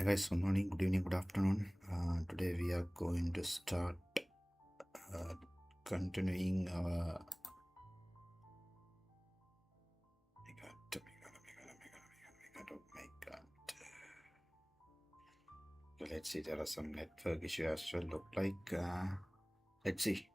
Hey guys, good morning, good evening, good afternoon. Today we are going to start continuing our. Oh my god. Okay, let's see, there are some network issues as well. Look like. Let's see.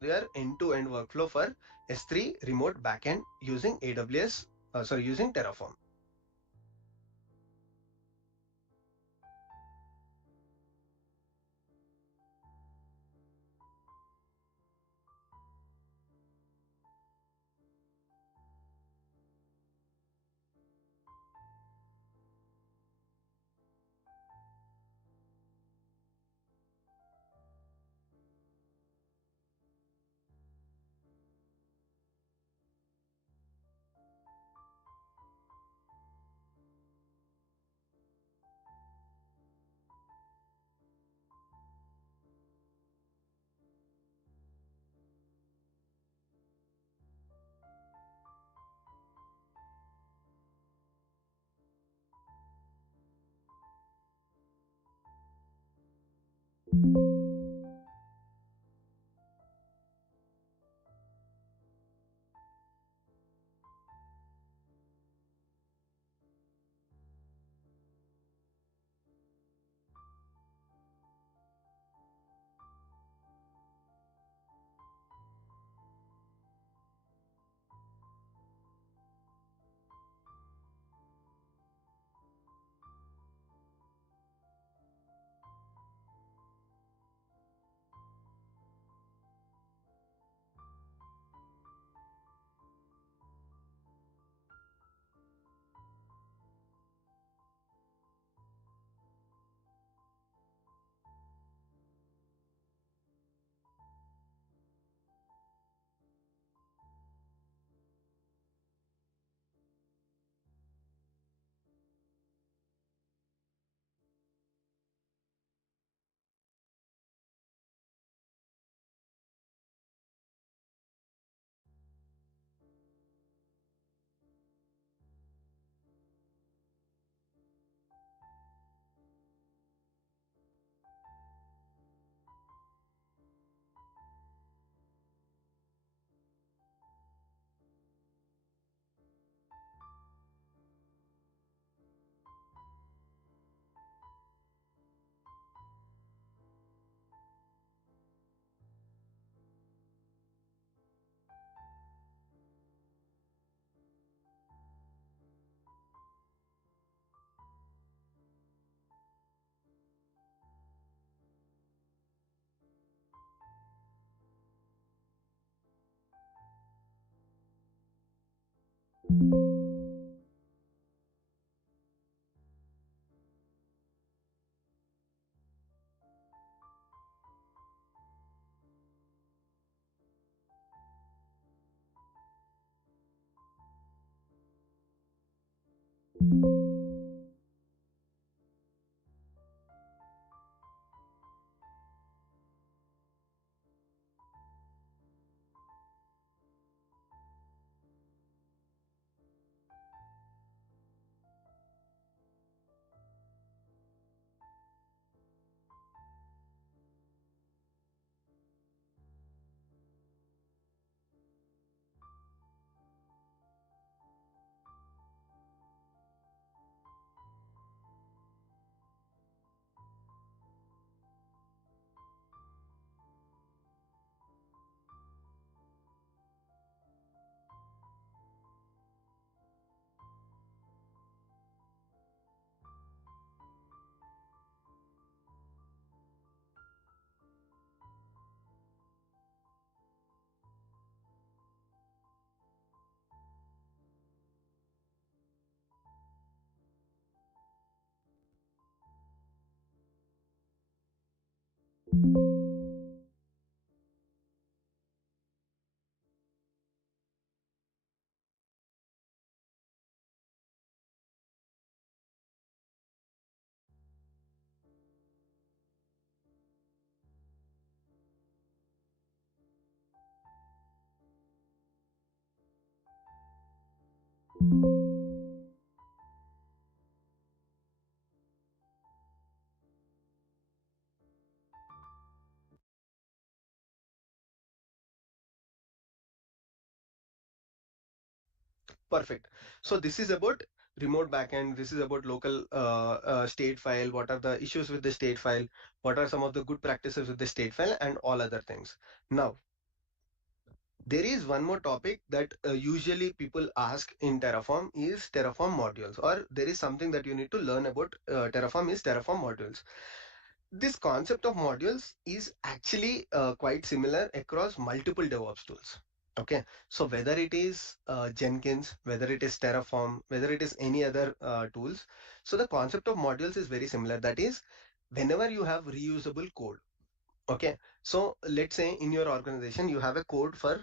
Their end-to-end workflow for S3 remote backend using using Terraform. Perfect. So this is about remote backend. This is about local state file. What are the issues with the state file? What are some of the good practices with the state file and all other things. Now, there is one more topic that usually people ask in Terraform is Terraform modules, or there is something that you need to learn about Terraform is Terraform modules. This concept of modules is actually quite similar across multiple DevOps tools. Okay, so whether it is Jenkins, whether it is Terraform, whether it is any other tools, so the concept of modules is very similar. That is, whenever you have reusable code. Okay, so let's say in your organization you have a code for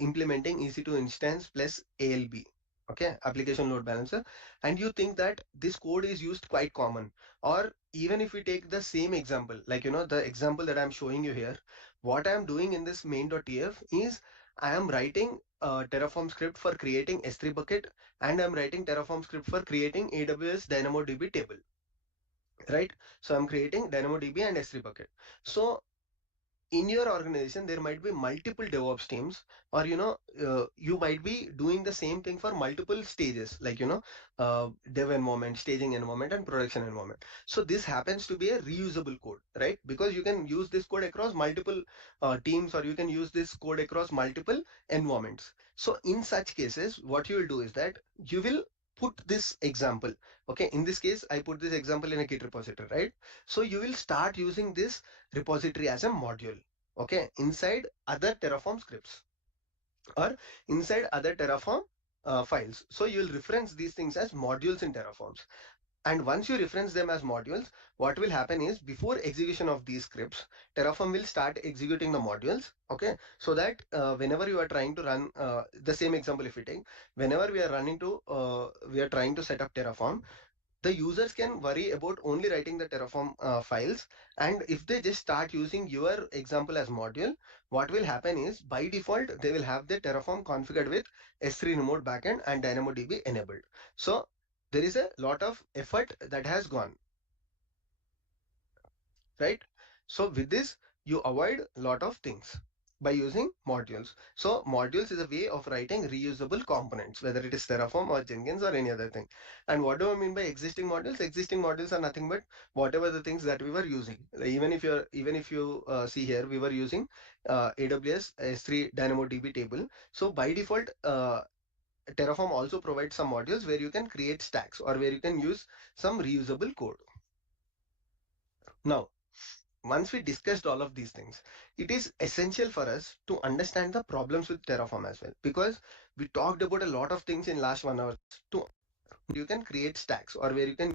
implementing EC2 instance plus ALB, okay, application load balancer, and you think that this code is used quite common. Or even if we take the same example, like the example that I'm showing you here, what I'm doing in this main.tf is I am writing a Terraform script for creating S3 bucket, and I'm writing Terraform script for creating AWS DynamoDB table, right? So I'm creating DynamoDB and S3 bucket. So in your organization there might be multiple DevOps teams, or you might be doing the same thing for multiple stages, like dev environment, staging environment, and production environment. So this happens to be a reusable code, right? Because you can use this code across multiple teams, or you can use this code across multiple environments. So in such cases what you will do is that you will put this example. Okay, in this case I put this example in a Git repository, right? So you will start using this repository as a module, okay, inside other Terraform scripts, or inside other Terraform files. So you will reference these things as modules in Terraforms. And once you reference them as modules, what will happen is before execution of these scripts, Terraform will start executing the modules. Okay, so that whenever you are trying to run the same example, if we take, whenever we are trying to set up Terraform, the users can worry about only writing the Terraform files. And if they just start using your example as module, what will happen is by default, they will have the Terraform configured with S3 remote backend and DynamoDB enabled. So there is a lot of effort that has gone, right? So with this, you avoid a lot of things by using modules. So modules is a way of writing reusable components, whether it is Terraform or Jenkins or any other thing. And what do I mean by existing modules? Existing modules are nothing but whatever the things that we were using. Like even if you see here, we were using AWS S3 DynamoDB table. So by default, Terraform also provides some modules where you can create stacks, or where you can use some reusable code. Now, Once we discussed all of these things, it is essential for us to understand the problems with Terraform as well, because we talked about a lot of things in last 1 hour to you can create stacks or where you can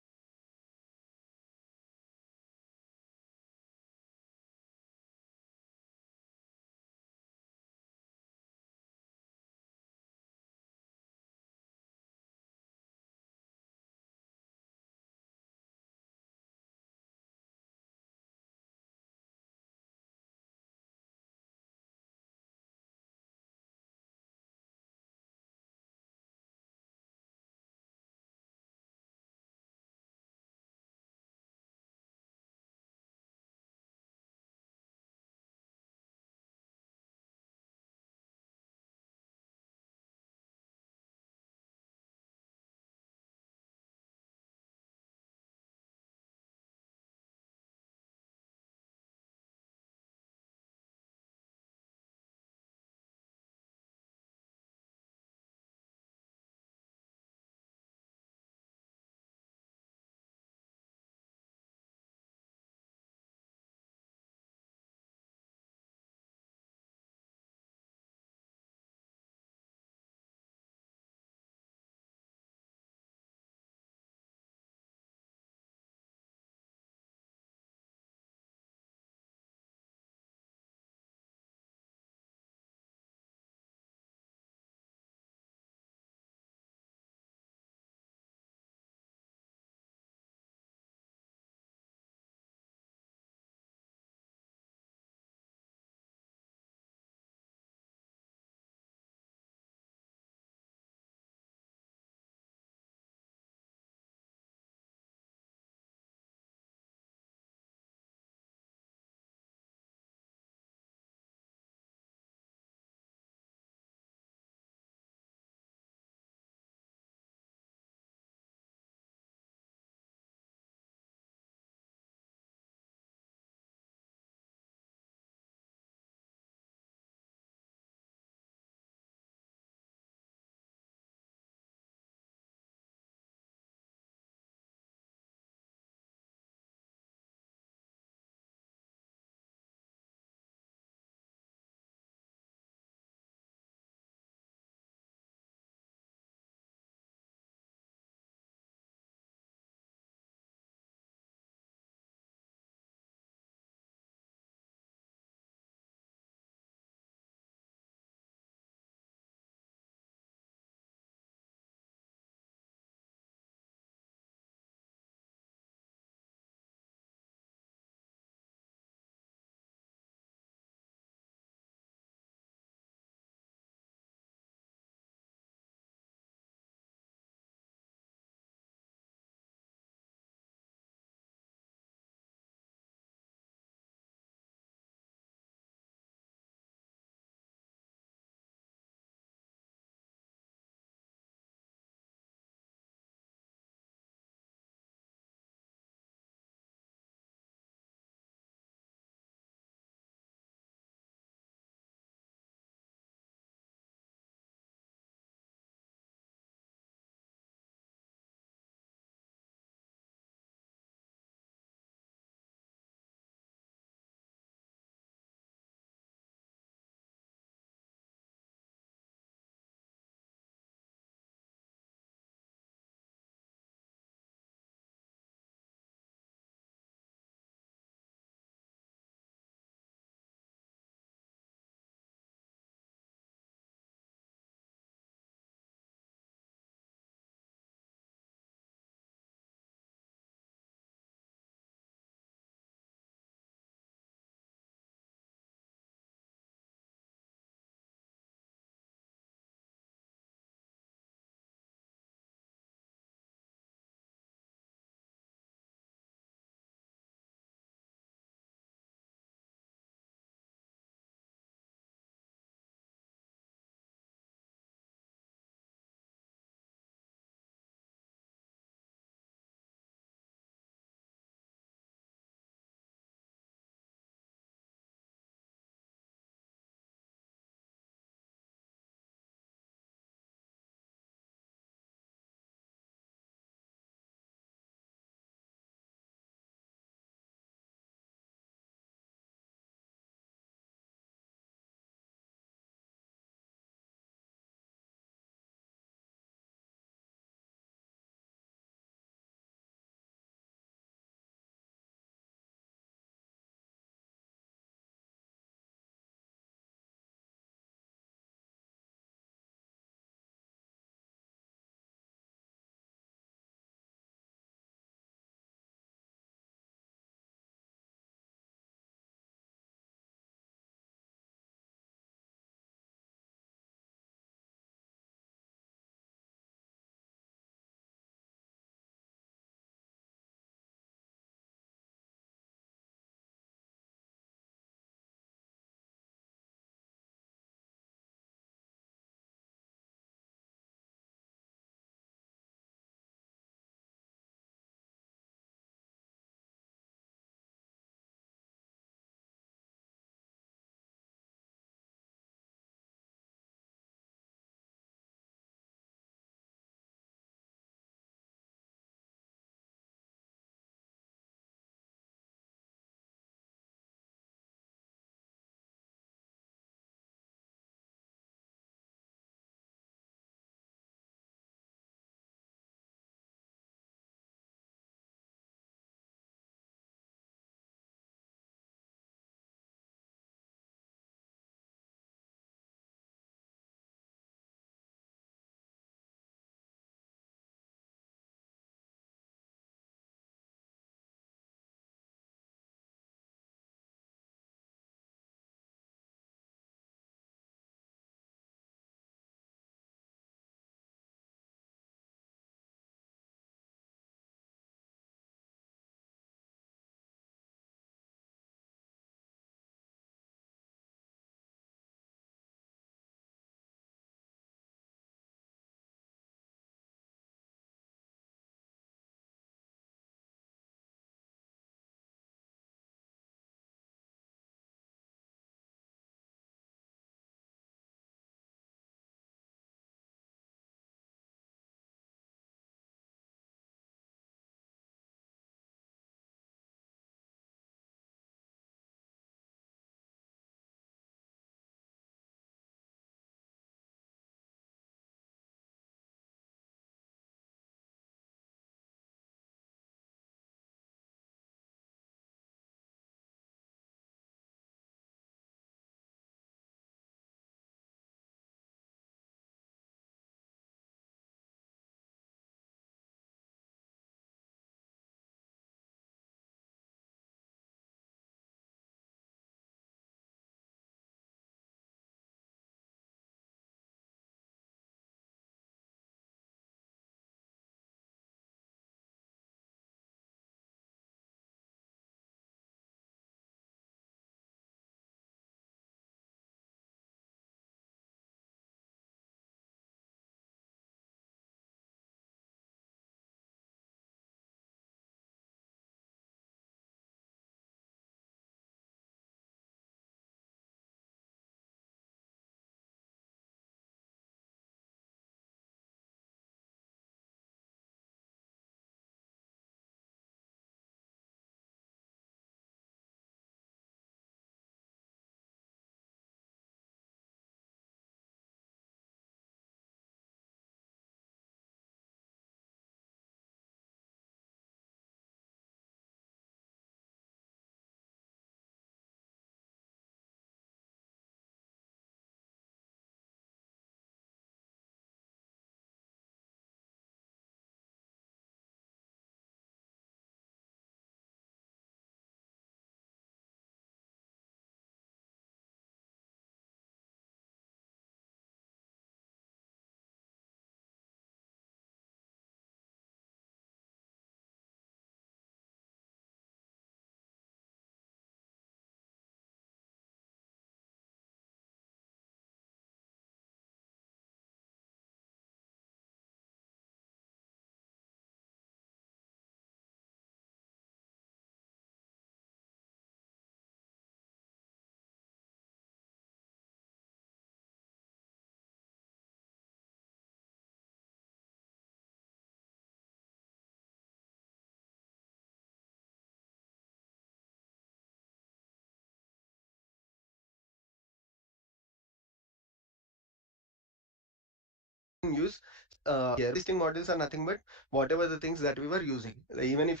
use here existing modules are nothing but whatever the things that we were using. Even if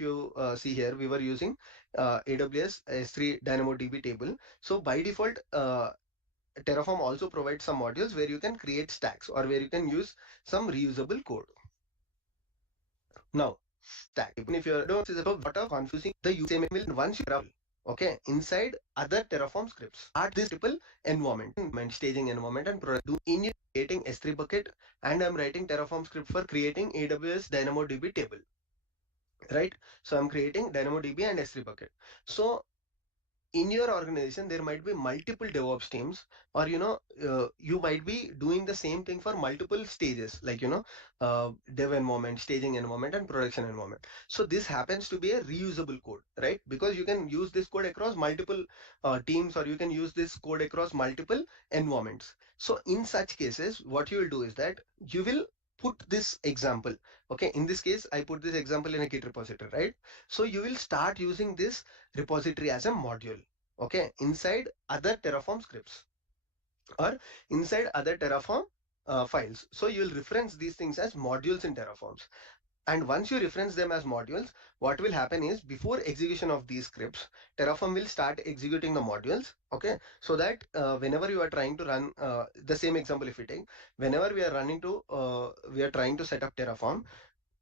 you see here, we were using AWS S3 DynamoDB table. So by default, Terraform also provides some modules where you can create stacks or where you can use some reusable code. Now, stack. Even if your don't is a lot of confusing, the USML will once you Terraform, okay, inside other Terraform scripts. Start this triple environment, staging environment, and product. Do in your creating S3 bucket, and I'm writing Terraform script for creating AWS DynamoDB table, right? So I'm creating DynamoDB and S3 bucket. So in your organization there might be multiple DevOps teams, or you might be doing the same thing for multiple stages, like dev environment, staging environment, and production environment. So this happens to be a reusable code, right? Because you can use this code across multiple teams, or you can use this code across multiple environments. So in such cases, what you will do is that you will put this example, okay, in this case I put this example in a Git repository, right? So you will start using this repository as a module, okay, inside other Terraform scripts or inside other Terraform files. So you will reference these things as modules in Terraforms. And once you reference them as modules, what will happen is before execution of these scripts, Terraform will start executing the modules, okay? So that whenever you are trying to run the same example, if we take, whenever we are trying to set up Terraform,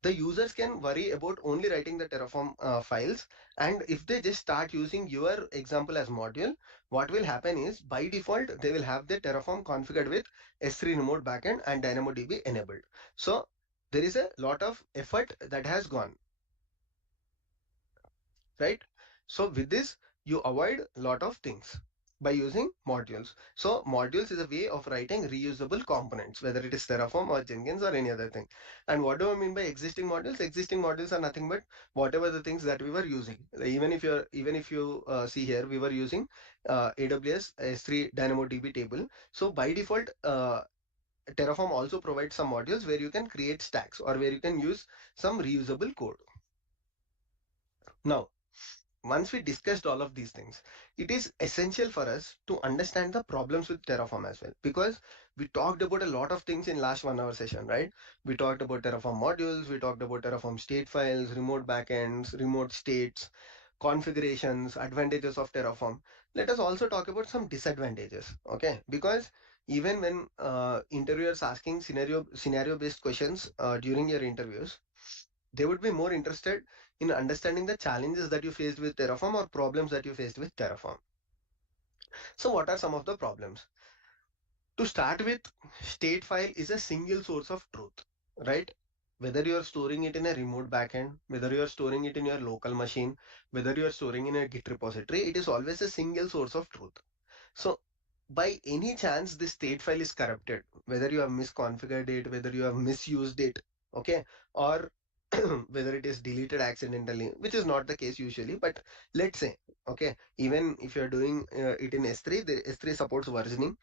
the users can worry about only writing the Terraform files. And if they just start using your example as module, what will happen is by default, they will have the Terraform configured with S3 remote backend and DynamoDB enabled. So there is a lot of effort that has gone, right? So with this, you avoid a lot of things by using modules. So modules is a way of writing reusable components, whether it is Terraform or Jenkins or any other thing. And what do I mean by existing modules? Existing modules are nothing but whatever the things that we were using. Even if you see here, we were using AWS S3 DynamoDB table. So by default, Terraform also provides some modules where you can create stacks or where you can use some reusable code. Now, once we discussed all of these things, it is essential for us to understand the problems with Terraform as well, because we talked about a lot of things in last 1 hour session, right? We talked about Terraform modules, we talked about Terraform state files, remote backends, remote states, configurations, advantages of Terraform. Let us also talk about some disadvantages, okay? Because even when interviewers asking scenario based questions during your interviews, they would be more interested in understanding the challenges that you faced with Terraform or problems that you faced with Terraform. So what are some of the problems? To start with, state file is a single source of truth, right? Whether you are storing it in a remote backend, whether you are storing it in your local machine, whether you are storing in a Git repository, it is always a single source of truth. So by any chance this state file is corrupted, whether you have misconfigured it, whether you have misused it, okay, or whether it is deleted accidentally, which is not the case usually, but let's say, okay, even if you're doing it in S3, the S3 supports versioning,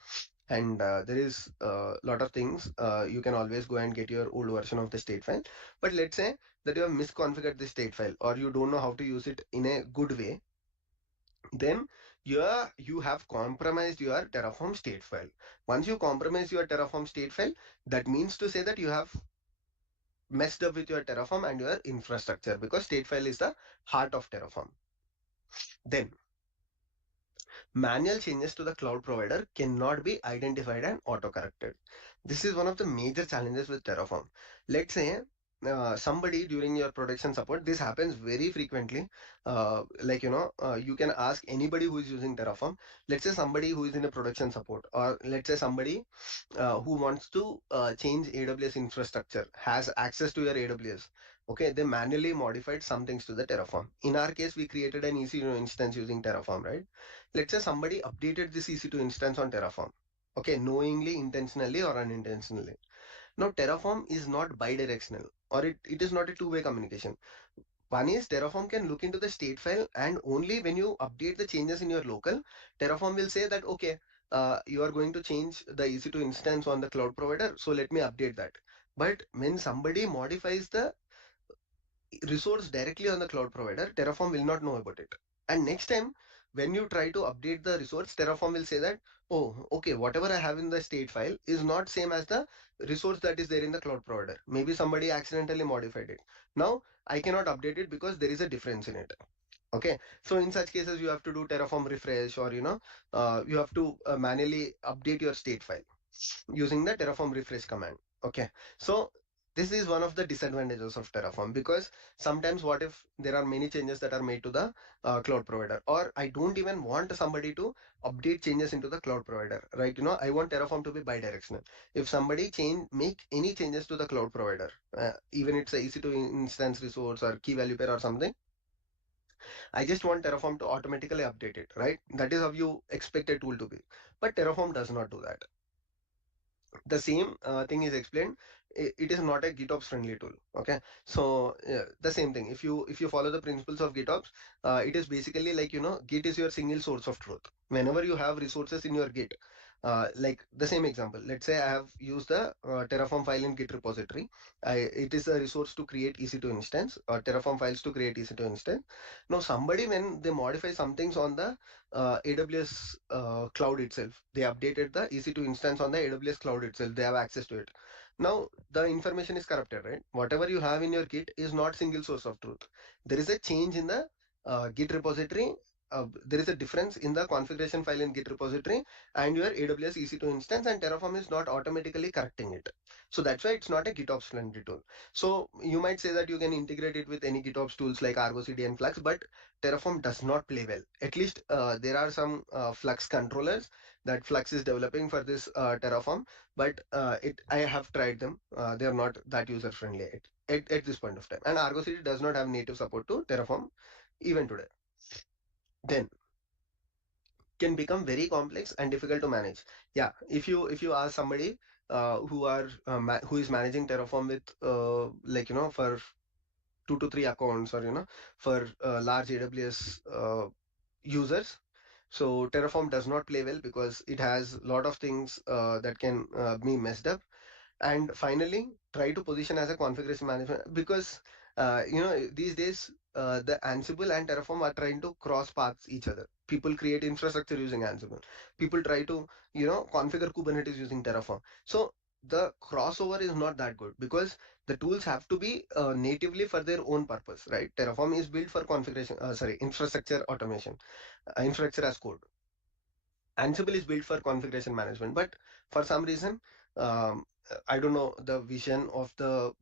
and there is a lot of things. You can always go and get your old version of the state file. But let's say that you have misconfigured the state file or you don't know how to use it in a good way, then you have compromised your Terraform state file. Once you compromise your Terraform state file, that means to say that you have messed up with your Terraform and your infrastructure, because state file is the heart of Terraform. Then manual changes to the cloud provider cannot be identified and auto-corrected. This is one of the major challenges with Terraform. Let's say somebody during your production support, this happens very frequently. You can ask anybody who is using Terraform. Let's say somebody who is in a production support, or let's say somebody who wants to change AWS infrastructure, has access to your AWS. Okay, they manually modified some things to the Terraform. In our case, we created an EC2 instance using Terraform, right? Let's say somebody updated this EC2 instance on Terraform. Okay, knowingly, intentionally, or unintentionally. Now, Terraform is not bidirectional, or it is not a two-way communication. One is Terraform can look into the state file, and only when you update the changes in your local, Terraform will say that, okay, you are going to change the EC2 instance on the cloud provider, so let me update that. But when somebody modifies the resource directly on the cloud provider, Terraform will not know about it. And next time, when you try to update the resource, Terraform will say that, oh, okay, whatever I have in the state file is not same as the resource that is there in the cloud provider. Maybe somebody accidentally modified it. Now I cannot update it because there is a difference in it. Okay, so in such cases you have to do Terraform refresh, or you have to manually update your state file using the Terraform refresh command. Okay, so this is one of the disadvantages of Terraform, because sometimes what if there are many changes that are made to the cloud provider, or I don't even want somebody to update changes into the cloud provider, right? I want Terraform to be bidirectional. If somebody make any changes to the cloud provider, even it's a EC2 instance resource or key value pair or something, I just want Terraform to automatically update it, right? That is how you expect a tool to be. But Terraform does not do that. The same thing is explained. It is not a GitOps friendly tool. Okay, so the same thing. If you follow the principles of GitOps, it is basically like, Git is your single source of truth. Whenever you have resources in your Git, like the same example, let's say I have used the Terraform file in Git repository. It is a resource to create EC2 instance, or Terraform files to create EC2 instance. Now somebody, when they modify some things on the AWS cloud itself, they updated the EC2 instance on the AWS cloud itself. They have access to it. Now the information is corrupted, right? Whatever you have in your Git is not single source of truth. There is a change in the Git repository. There is a difference in the configuration file in Git repository and your AWS EC2 instance, and Terraform is not automatically correcting it. So that's why it's not a GitOps friendly tool. So you might say that you can integrate it with any GitOps tools like Argo CD and Flux, but Terraform does not play well. At least there are some Flux controllers that Flux is developing for this Terraform, but I have tried them. They are not that user friendly at this point of time. And Argo CD does not have native support to Terraform even today. Then can become very complex and difficult to manage. Yeah, if you ask somebody who is managing Terraform with for 2 to 3 accounts, or for large AWS users. So Terraform does not play well because it has a lot of things that can be messed up. And finally, try to position as a configuration management, because these days the Ansible and Terraform are trying to cross paths each other. People create infrastructure using Ansible. People try to configure Kubernetes using Terraform. So the crossover is not that good, because the tools have to be natively for their own purpose, right? Terraform is built for infrastructure automation, infrastructure as code. Ansible is built for configuration management, but for some reason, I don't know the vision of the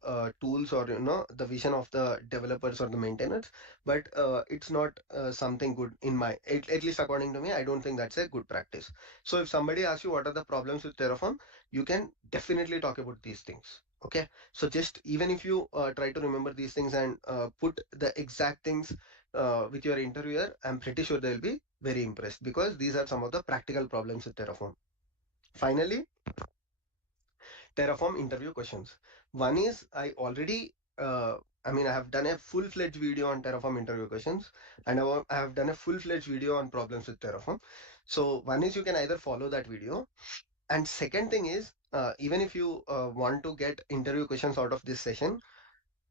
tools, or the vision of the developers or the maintainers, but it's not something good at least according to me. I don't think that's a good practice. So if somebody asks you what are the problems with Terraform, you can definitely talk about these things. Okay, so just even if you try to remember these things and put the exact things with your interviewer, I'm pretty sure they'll be very impressed, because these are some of the practical problems with Terraform. Finally, Terraform interview questions. One is, I have done a full-fledged video on Terraform interview questions, and I have done a full-fledged video on problems with Terraform. So one is, you can either follow that video, and second thing is, even if you want to get interview questions out of this session,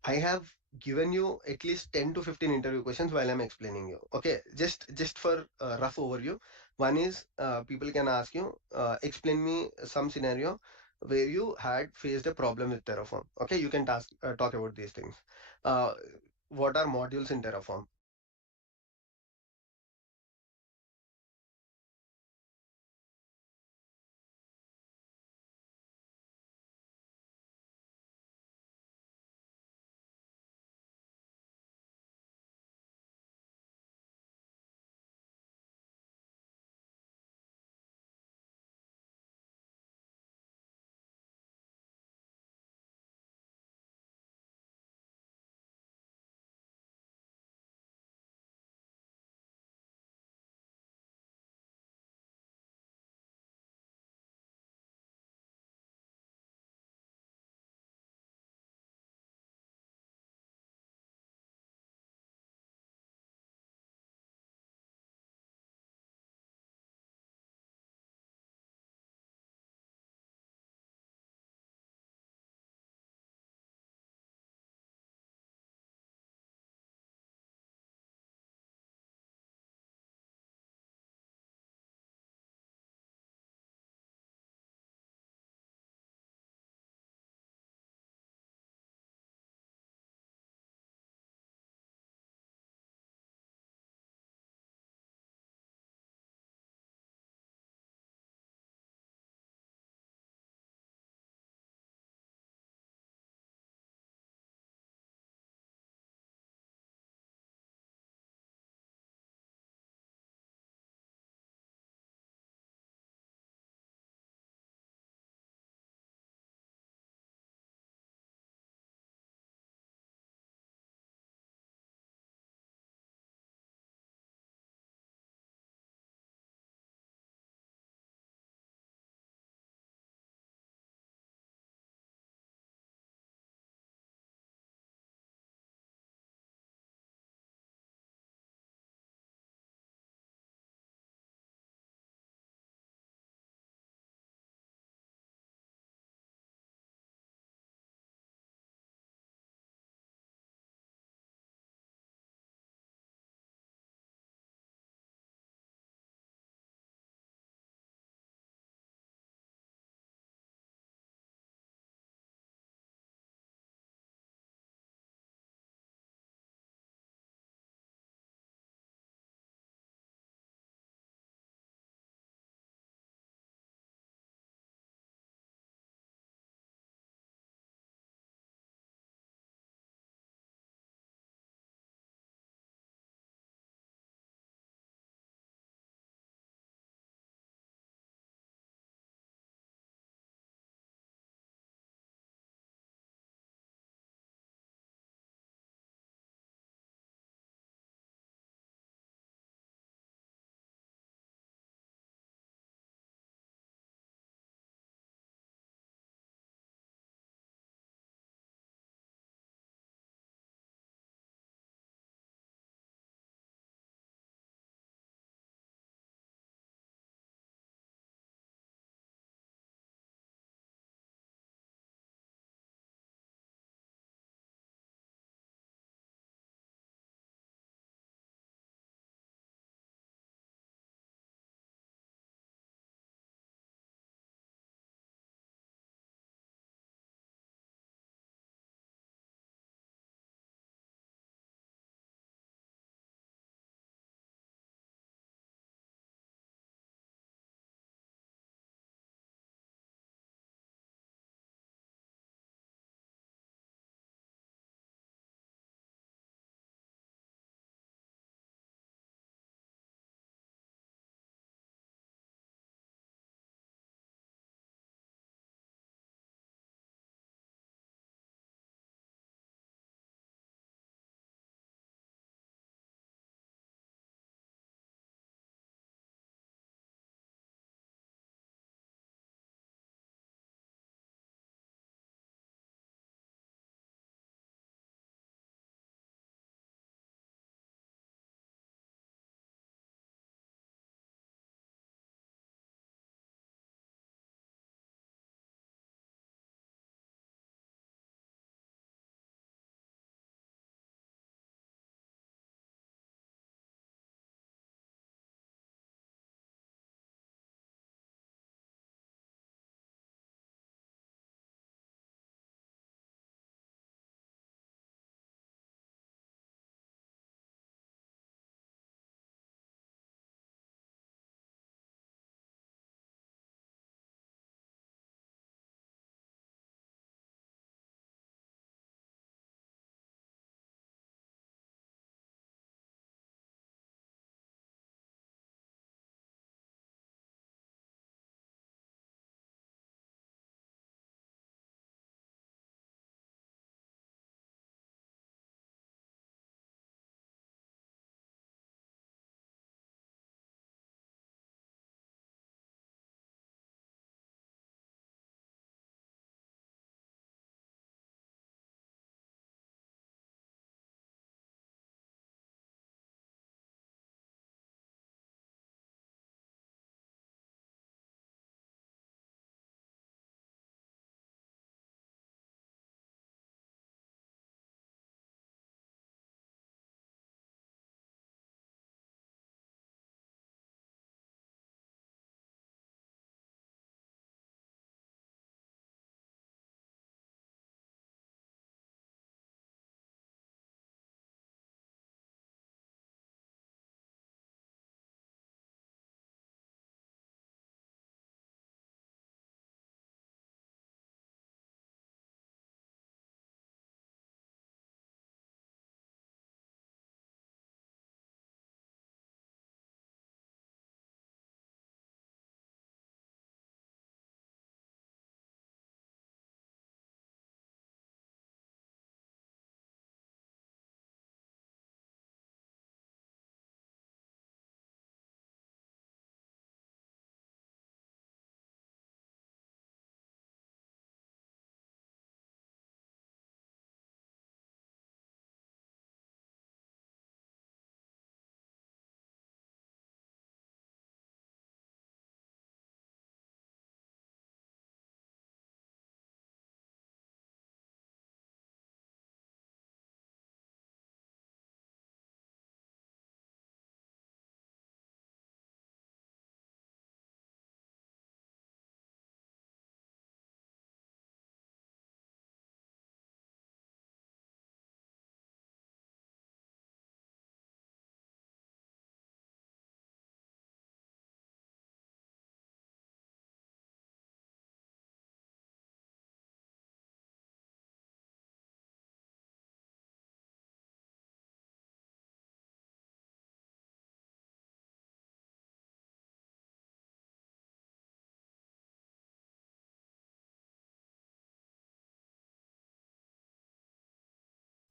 I have given you at least 10 to 15 interview questions while I'm explaining you. Okay, just for a rough overview. One is, people can ask you, explain me some scenario where you had faced a problem with Terraform. Okay, you can talk about these things. Uh, what are modules in Terraform?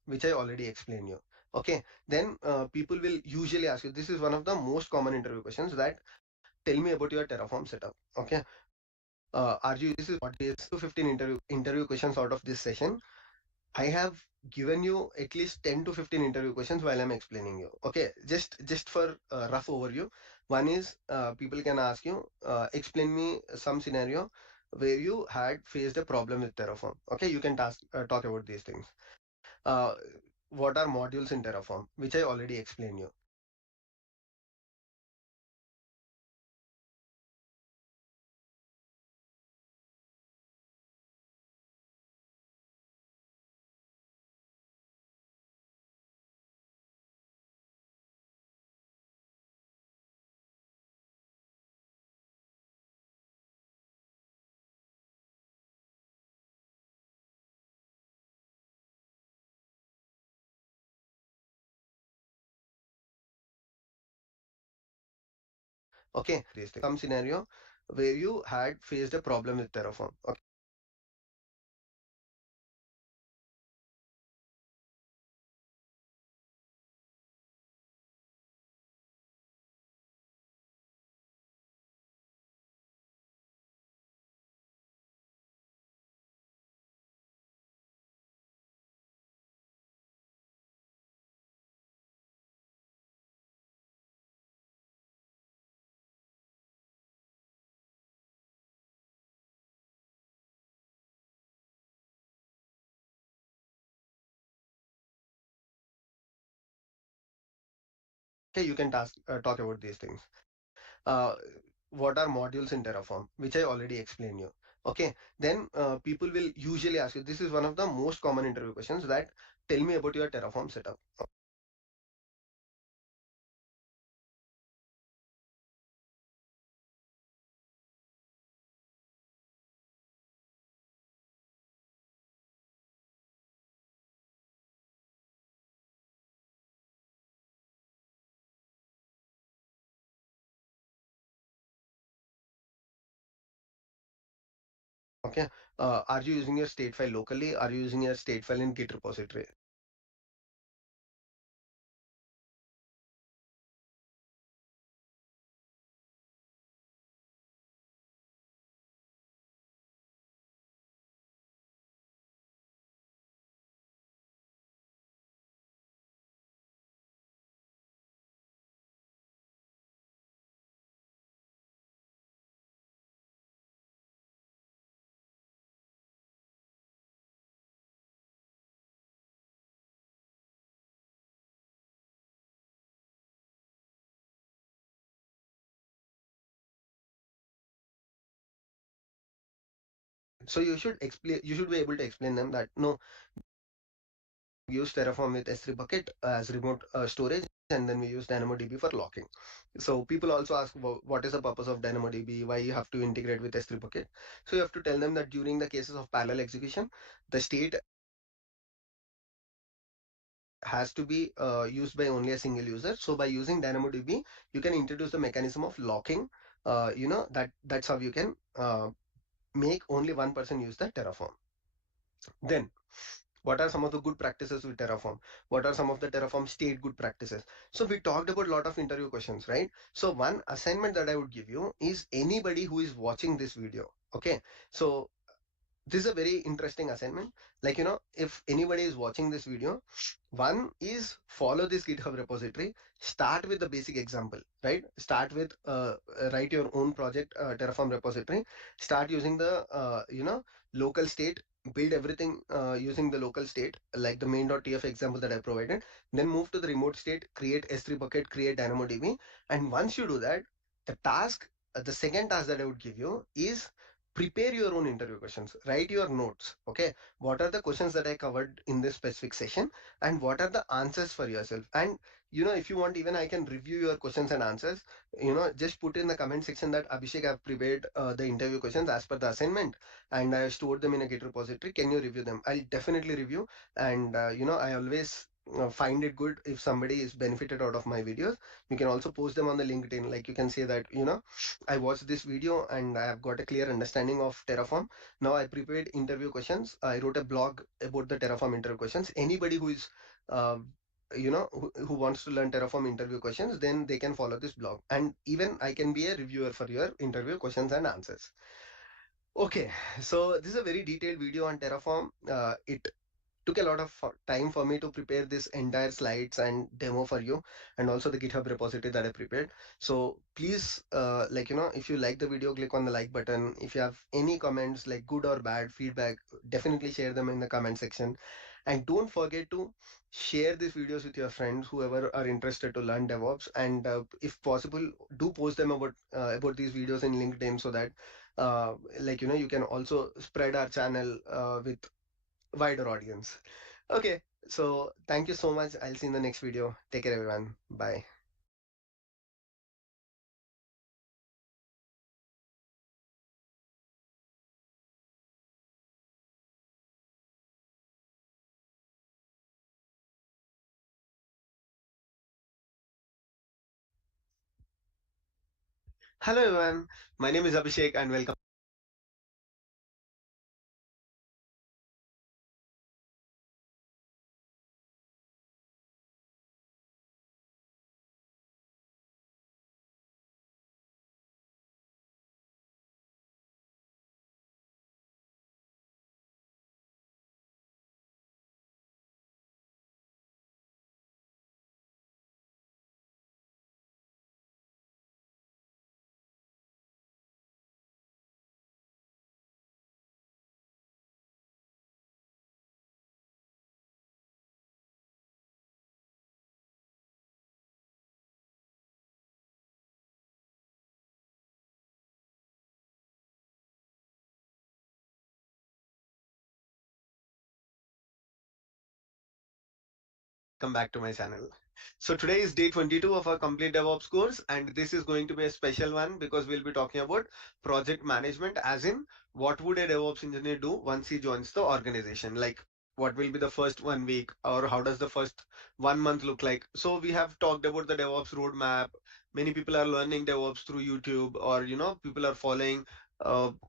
which I already explained you. Okay, then people will usually ask you, this is one of the most common interview questions, that tell me about your Terraform setup. Okay, are you, this is what is to 15 interview questions out of this session. I have given you at least 10 to 15 interview questions while I'm explaining you. Okay, just for rough overview. One is people can ask you, explain me some scenario where you had faced a problem with Terraform. Okay, you can talk about these things. Uh, what are modules in Terraform, which I already explained you. Okay, these things. Some scenario where you had faced a problem with Terraform. Okay, you can talk about these things. Uh, what are modules in Terraform, which I already explained you. Okay, then people will usually ask you, this is one of the most common interview questions, that tell me about your Terraform setup. Okay, are you using your state file locally? Are you using your state file in Git repository? So you should explain. You should be able to explain them that no, use Terraform with S3 bucket as remote storage, and then we use DynamoDB for locking. So people also ask, what is the purpose of DynamoDB? Why you have to integrate with S3 bucket? So you have to tell them that during the cases of parallel execution, the state has to be used by only a single user. So by using DynamoDB, you can introduce the mechanism of locking. That's how you can make only one person use the Terraform. Then what are some of the good practices with Terraform? What are some of the Terraform state good practices? So we talked about a lot of interview questions, right? So one assignment that I would give you is, anybody who is watching this video, okay? So this is a very interesting assignment. Like, if anybody is watching this video, one is follow this GitHub repository. Start with the basic example, right? Start with write your own project Terraform repository. Start using the local state. Build everything using the local state, like the main.tf example that I provided. Then move to the remote state. Create S3 bucket. Create DynamoDB. And once you do that, the task, the second task that I would give you is, prepare your own interview questions. Write your notes. Okay, what are the questions that I covered in this specific session, and what are the answers for yourself? And if you want, even I can review your questions and answers. Just put in the comment section that, Abhishek, I've prepared the interview questions as per the assignment, and I have stored them in a Git repository. Can you review them? I'll definitely review. And I always find it good, if somebody is benefited out of my videos, you can also post them on the LinkedIn. Like you can say that, I watched this video and I have got a clear understanding of Terraform. Now I prepared interview questions. I wrote a blog about the Terraform interview questions. Anybody who is uh, who wants to learn Terraform interview questions, then they can follow this blog, and even I can be a reviewer for your interview questions and answers. Okay, so this is a very detailed video on Terraform. It took a lot of time for me to prepare this entire slides and demo for you, and also the GitHub repository that I prepared. So please, if you like the video, click on the like button. If you have any comments, like good or bad feedback, definitely share them in the comment section. And don't forget to share these videos with your friends, whoever are interested to learn DevOps. And if possible, do post them about these videos in LinkedIn, so that you can also spread our channel with wider audience. Okay, so thank you so much. I'll see you in the next video. Take care, everyone. Bye. Hello, everyone. My name is Abhishek, and welcome. Welcome back to my channel. So today is day 22 of our complete DevOps course, and this is going to be a special one because we'll be talking about project management, as in what would a DevOps engineer do once he joins the organization? Like what will be the first 1 week, or how does the first 1 month look like? So we have talked about the DevOps roadmap. Many people are learning DevOps through YouTube, or people are following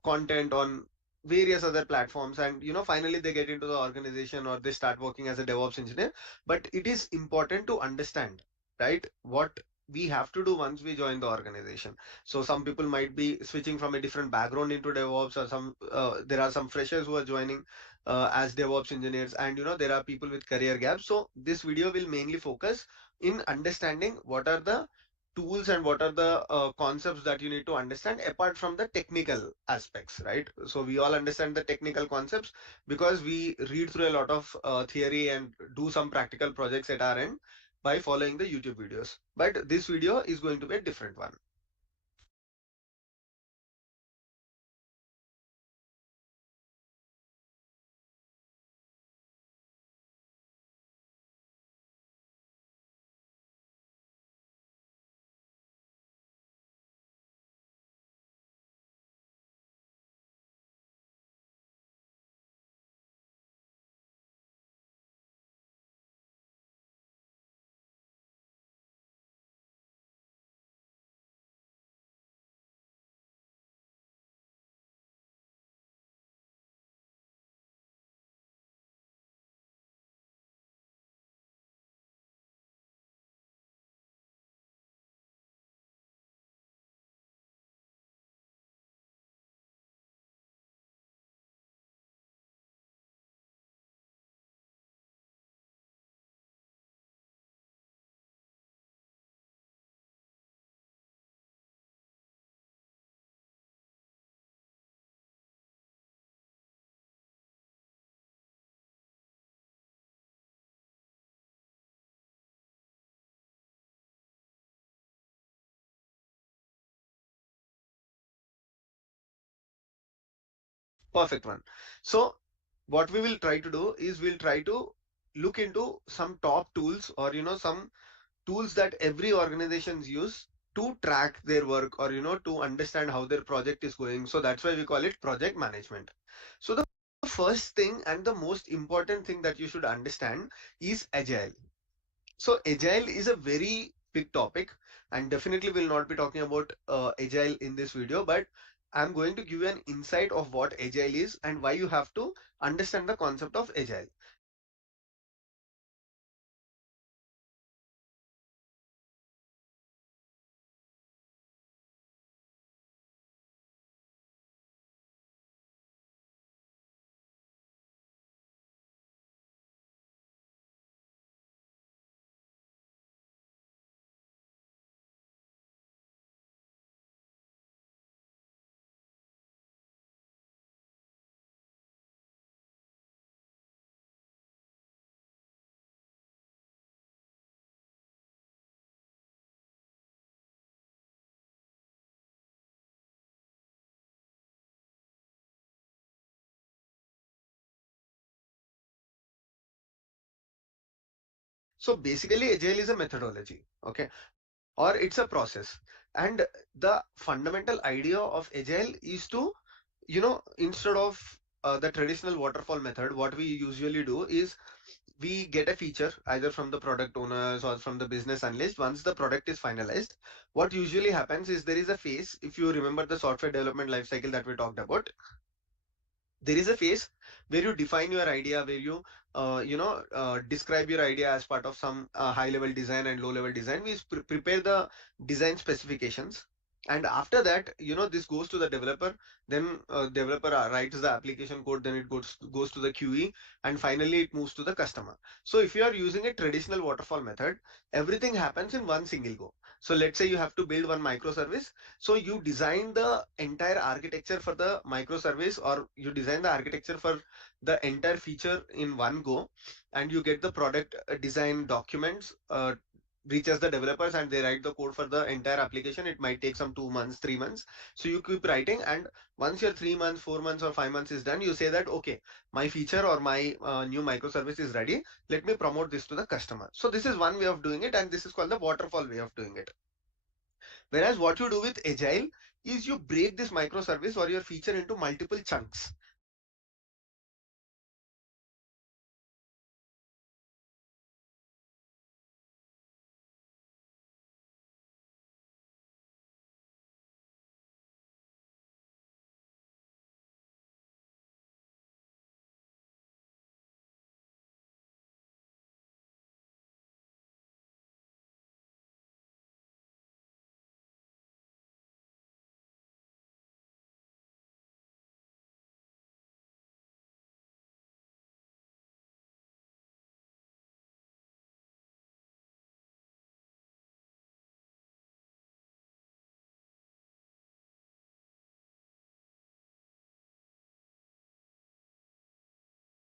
content on various other platforms, and finally they get into the organization or they start working as a DevOps engineer. But it is important to understand, right, what we have to do once we join the organization. So some people might be switching from a different background into DevOps, or there are some freshers who are joining as DevOps engineers, and there are people with career gaps. So this video will mainly focus in understanding what are the tools and what are the concepts that you need to understand apart from the technical aspects, right? So we all understand the technical concepts because we read through a lot of theory and do some practical projects at our end by following the YouTube videos. But this video is going to be a different one. Perfect one. So what we will try to do is we'll try to look into some top tools, or some tools that every organizations use to track their work, or to understand how their project is going. So that's why we call it project management. So the first thing and the most important thing that you should understand is agile. So agile is a very big topic, and definitely will not be talking about agile in this video, but I'm going to give you an insight of what agile is and why you have to understand the concept of agile. So basically, agile is a methodology, okay, or it's a process. And the fundamental idea of agile is to, instead of the traditional waterfall method, what we usually do is we get a feature either from the product owners or from the business analyst. Once the product is finalized, what usually happens is there is a phase. If you remember the software development lifecycle that we talked about, there is a phase where you define your idea, where you describe your idea as part of some high level design and low level design. We prepare the design specifications, and after that, this goes to the developer. Then developer writes the application code, then it goes to the QE, and finally it moves to the customer. So if you are using a traditional waterfall method, everything happens in one single go. So let's say you have to build one microservice, so you design the entire architecture for the microservice, or you design the architecture for the entire feature in one go, and you get the product design documents, reaches the developers, and they write the code for the entire application. It might take some 2 months, 3 months. So you keep writing, and once your 3 months, 4 months, or 5 months is done, you say that okay, my feature or my new microservice is ready. Let me promote this to the customer. So this is one way of doing it, and this is called the waterfall way of doing it. Whereas what you do with agile is you break this microservice or your feature into multiple chunks.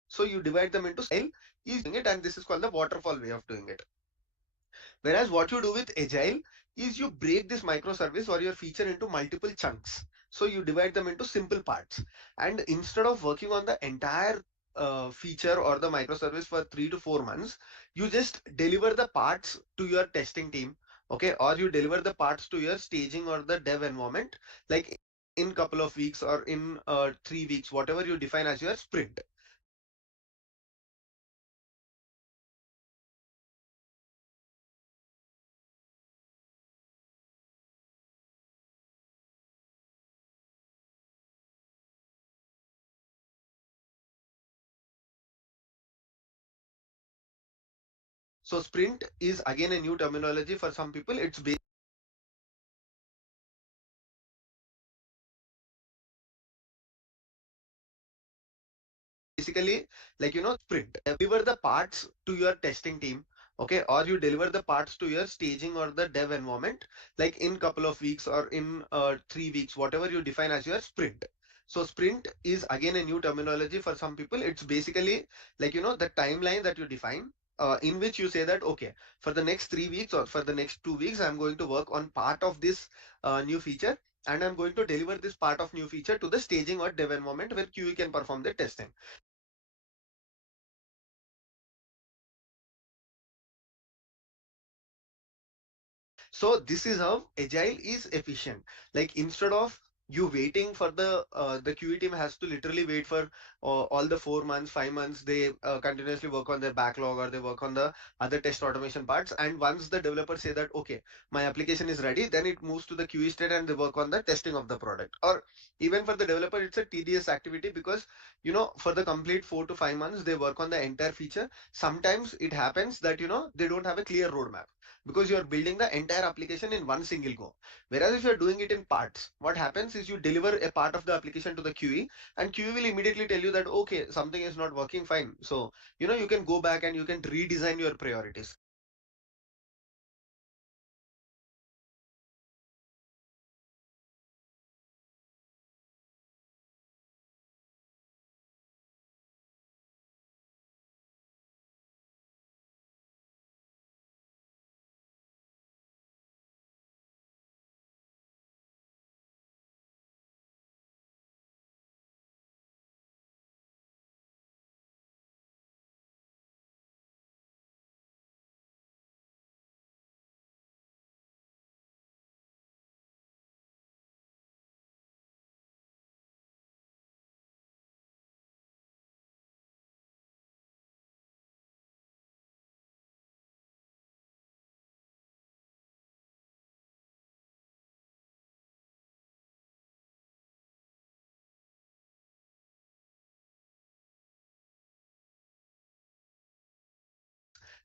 So you divide them into style is doing it, and this is called the waterfall way of doing it. Whereas what you do with agile is you break this microservice or your feature into multiple chunks. So you divide them into simple parts. And instead of working on the entire feature or the microservice for 3 to 4 months, you just deliver the parts to your testing team, okay, or you deliver the parts to your staging or the dev environment, like in couple of weeks or in 3 weeks, whatever you define as your sprint. So sprint is again a new terminology for some people. It's basically like sprint. Deliver the parts to your testing team, okay, or you deliver the parts to your staging or the dev environment, like in couple of weeks or in 3 weeks, whatever you define as your sprint. So sprint is again a new terminology for some people. It's basically like the timeline that you define, in which you say that okay, for the next 3 weeks or for the next 2 weeks, I'm going to work on part of this new feature, and I'm going to deliver this part of new feature to the staging or dev environment where QE can perform the testing. So this is how agile is efficient. Like instead of you waiting for the QE team has to literally wait for all the 4 months, 5 months. They continuously work on their backlog or they work on the other test automation parts. And once the developers say that okay, my application is ready, then it moves to the QE state and they work on the testing of the product. Or even for the developer, it's a tedious activity because for the complete 4 to 5 months they work on the entire feature. Sometimes it happens that they don't have a clear roadmap because you are building the entire application in one single go. Whereas if you're doing it in parts, what happens is you deliver a part of the application to the QE, and QE will immediately tell you that, okay, something is not working fine. So, you can go back and you can redesign your priorities.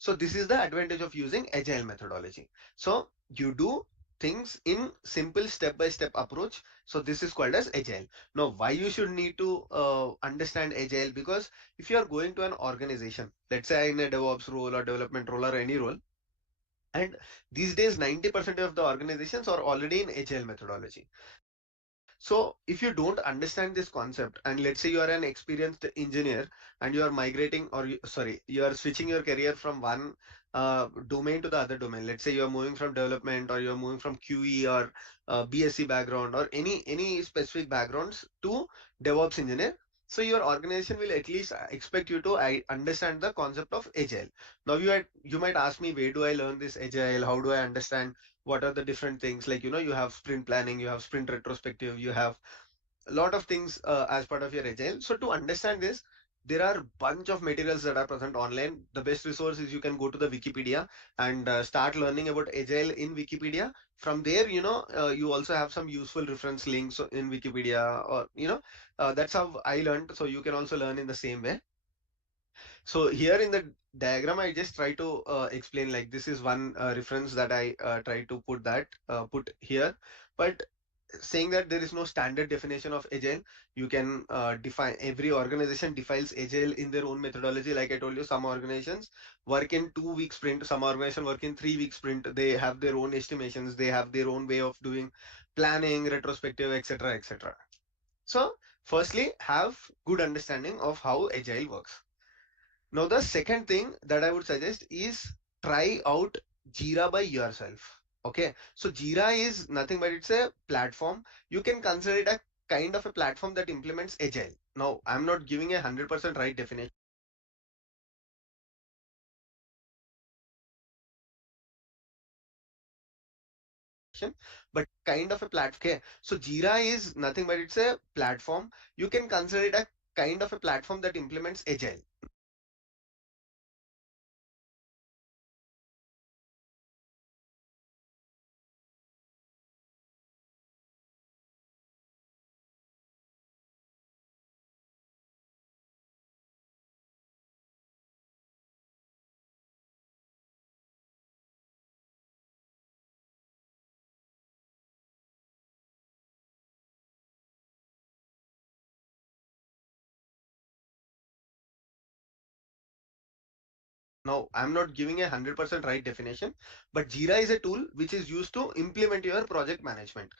So this is the advantage of using agile methodology. So you do things in simple step-by-step approach. So this is called as agile. Now, why you should need to understand agile? Because if you are going to an organization, let's say in a DevOps role or development role or any role, and these days 90% of the organizations are already in agile methodology. So if you don't understand this concept, and let's say you are an experienced engineer and you are migrating, or sorry, you are switching your career from one domain to the other domain. Let's say you are moving from development or you are moving from QE or BSc background or any specific backgrounds to DevOps engineer. So your organization will at least expect you to understand the concept of agile. Now you might ask me, where do I learn this agile? How do I understand what are the different things? Like you have sprint planning, you have sprint retrospective, you have a lot of things as part of your agile. So to understand this, there are bunch of materials that are present online. The best resource is you can go to the Wikipedia and start learning about agile in Wikipedia. From there, you also have some useful reference links in Wikipedia, or that's how I learned. So you can also learn in the same way. So here in the diagram, I just try to explain, like, this is one reference that I try to put here. But saying that there is no standard definition of agile, you can define, every organization defines agile in their own methodology. Like I told you, some organizations work in 2 week sprint, some organization work in 3 week sprint. They have their own estimations, they have their own way of doing planning, retrospective, etc., etc. So firstly, have good understanding of how agile works. Now, the second thing that I would suggest is try out Jira by yourself. Okay, so Jira is nothing but it's a platform. You can consider it a kind of a platform that implements agile. Now, I'm not giving a 100% right definition, but kind of a platform. Okay, so Jira is nothing but it's a platform. You can consider it a kind of a platform that implements agile. Now, I'm not giving a 100% right definition, but Jira is a tool which is used to implement your project management.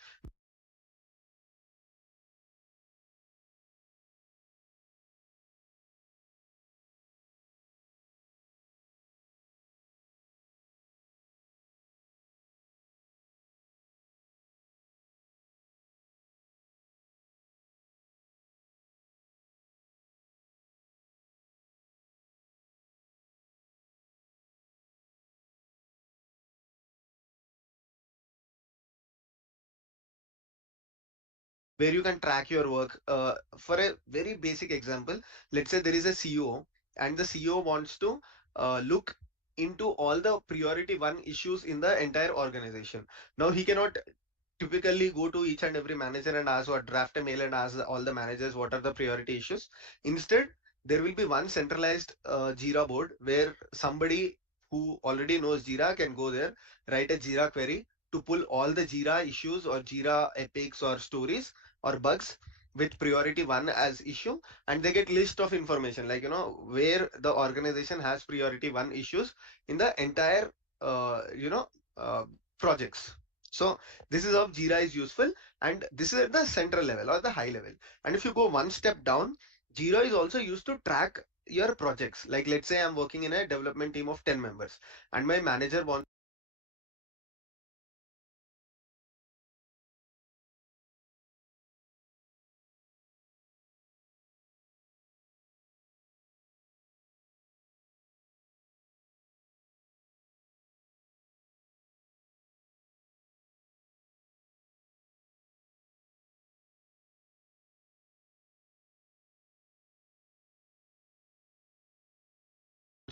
where you can track your work. For a very basic example, let's say there is a CEO, and the CEO wants to look into all the priority one issues in the entire organization. Now he cannot typically go to each and every manager and ask, or draft a mail and ask all the managers what are the priority issues. Instead, there will be one centralized Jira board where somebody who already knows Jira can go there, write a Jira query to pull all the Jira issues or Jira epics or stories or bugs with priority one as issue, and they get list of information, like where the organization has priority one issues in the entire uh, you know uh, projects. So this is how Jira is useful, and this is at the central level or the high level. And if you go one step down, Jira is also used to track your projects. Like let's say I'm working in a development team of 10 members, and my manager wants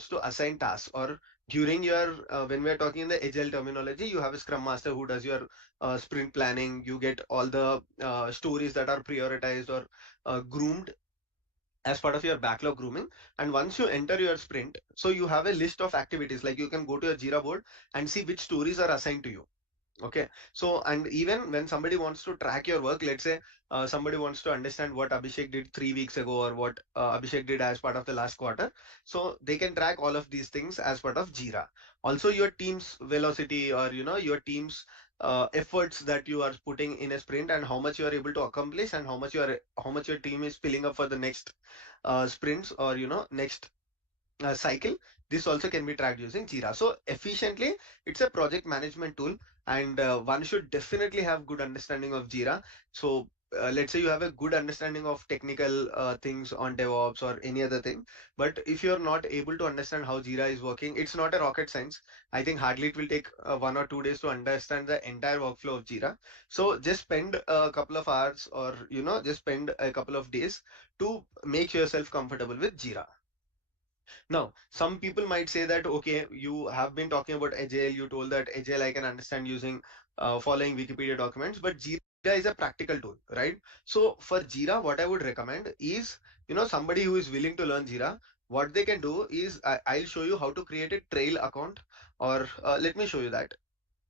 to assign tasks, or during your when we are talking in the agile terminology, you have a scrum master who does your sprint planning. You get all the stories that are prioritized or groomed as part of your backlog grooming. And once you enter your sprint, so you have a list of activities, like you can go to your Jira board and see which stories are assigned to you. Okay, so and even when somebody wants to track your work, let's say somebody wants to understand what Abhishek did 3 weeks ago, or what Abhishek did as part of the last quarter, so they can track all of these things as part of Jira. Also, your team's velocity, or your team's efforts that you are putting in a sprint, and how much you are able to accomplish, and how much your team is filling up for the next sprints, or next cycle. This also can be tracked using Jira. So efficiently, it's a project management tool, and one should definitely have good understanding of Jira. So let's say you have a good understanding of technical things on DevOps or any other thing, but if you're not able to understand how Jira is working, it's not a rocket science. I think hardly it will take 1 or 2 days to understand the entire workflow of Jira. So just spend a couple of hours, or just spend a couple of days to make yourself comfortable with Jira. Now, some people might say that, okay, you have been talking about Agile, you told that Agile I can understand using following Wikipedia documents, but Jira is a practical tool, right? So for Jira, what I would recommend is, somebody who is willing to learn Jira, what they can do is I'll show you how to create a trail account, or let me show you that.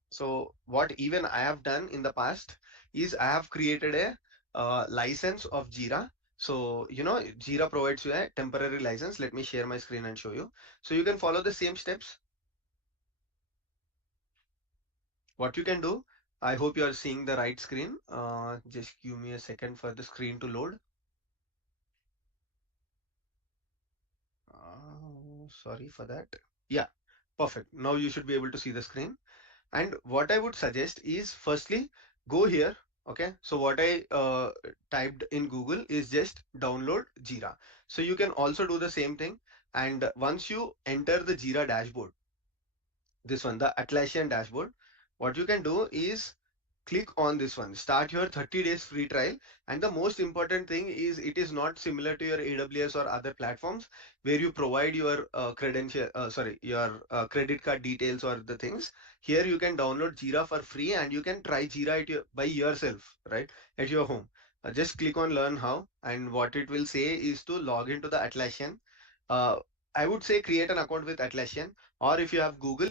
So what even I have done in the past is I have created a license of Jira. So, Jira provides you a temporary license. Let me share my screen and show you. So you can follow the same steps. What you can do, I hope you are seeing the right screen. Just give me a second for the screen to load. Sorry for that. Yeah, perfect. Now you should be able to see the screen. And what I would suggest is, firstly, go here. Okay, so what I typed in Google is just download Jira. So you can also do the same thing. And once you enter the Jira dashboard, this one, the Atlassian dashboard, what you can do is click on this one, start your 30 days free trial. And the most important thing is, it is not similar to your AWS or other platforms where you provide your your credit card details or the things. Here you can download Jira for free, and you can try Jira by yourself, right, at your home. Just click on learn how, and what it will say is to log into the Atlassian. uh, I would say create an account with Atlassian, or if you have Google,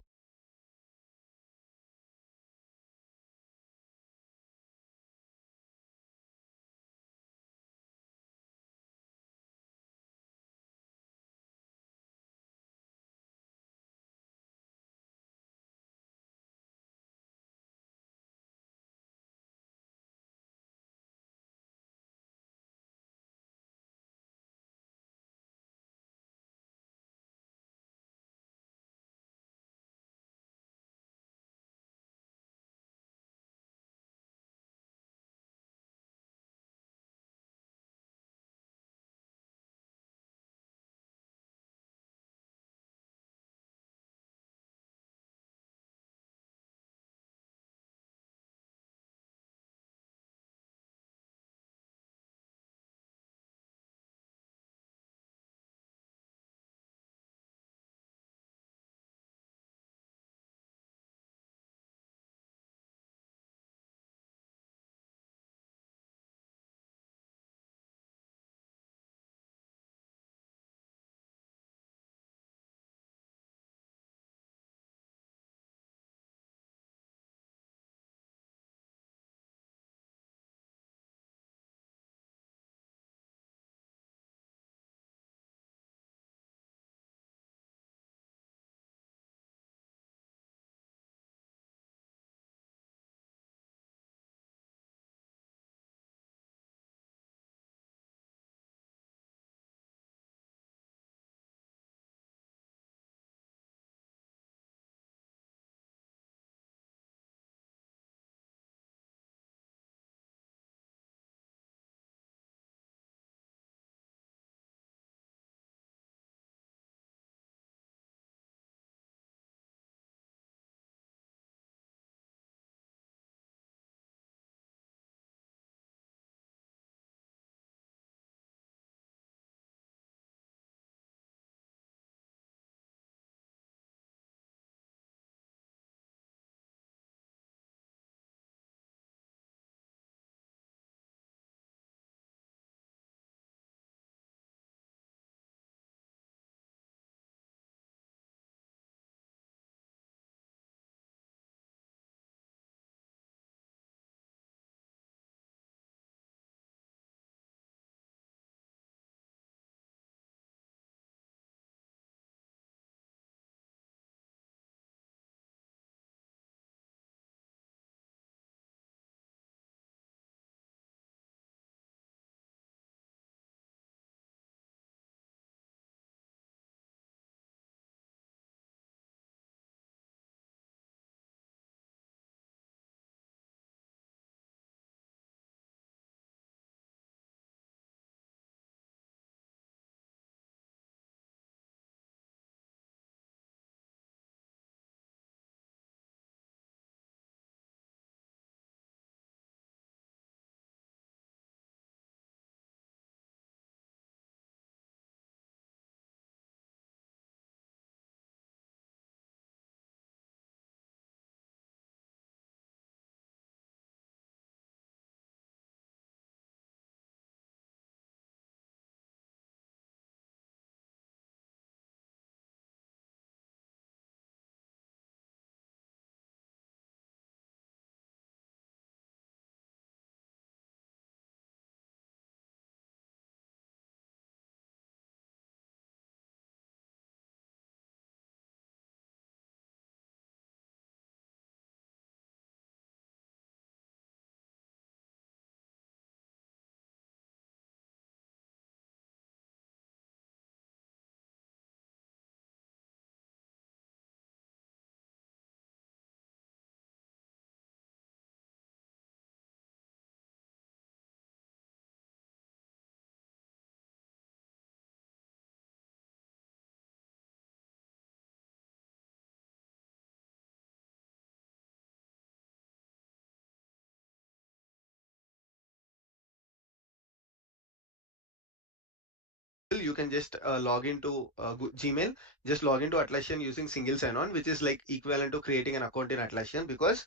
simple. You can just log into Gmail, just log into Atlassian using single sign-on, which is like equivalent to creating an account in Atlassian, because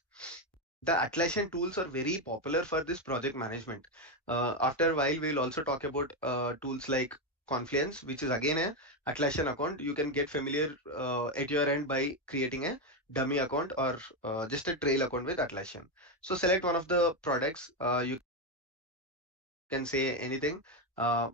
the Atlassian tools are very popular for this project management. After a while, we'll also talk about tools like Confluence, which is again a Atlassian account. You can get familiar at your end by creating a dummy account or just a trail account with Atlassian. So select one of the products. You can say anything.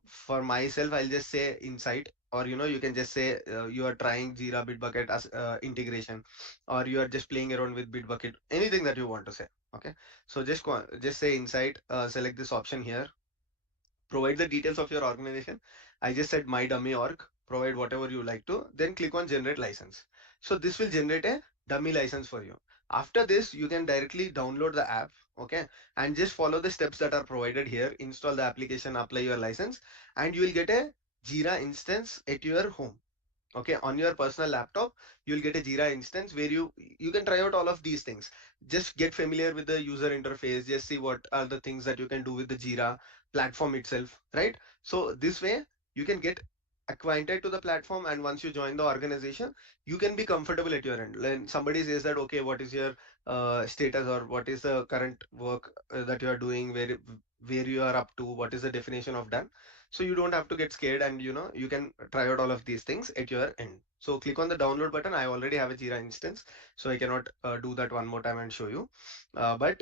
For myself, I'll just say Insight, or you can just say you are trying Jira Bitbucket as integration, or you are just playing around with Bitbucket. Anything that you want to say. Okay, so just say Insight. Select this option here. Provide the details of your organization. I just said my dummy org. Provide whatever you like to. Then click on generate license. So this will generate a dummy license for you. After this, you can directly download the app, okay, and just follow the steps that are provided here. Install the application, apply your license, and you will get a Jira instance at your home. Okay, on your personal laptop, you'll get a Jira instance where you can try out all of these things. Just get familiar with the user interface, just see what are the things that you can do with the Jira platform itself, right? So this way you can get acquainted to the platform, and once you join the organization, you can be comfortable at your end. When somebody says that, okay, what is your status, or what is the current work that you are doing, where you are up to, what is the definition of done, so you don't have to get scared, and you can try out all of these things at your end. So click on the download button. I already have a Jira instance, so I cannot do that one more time and show you, but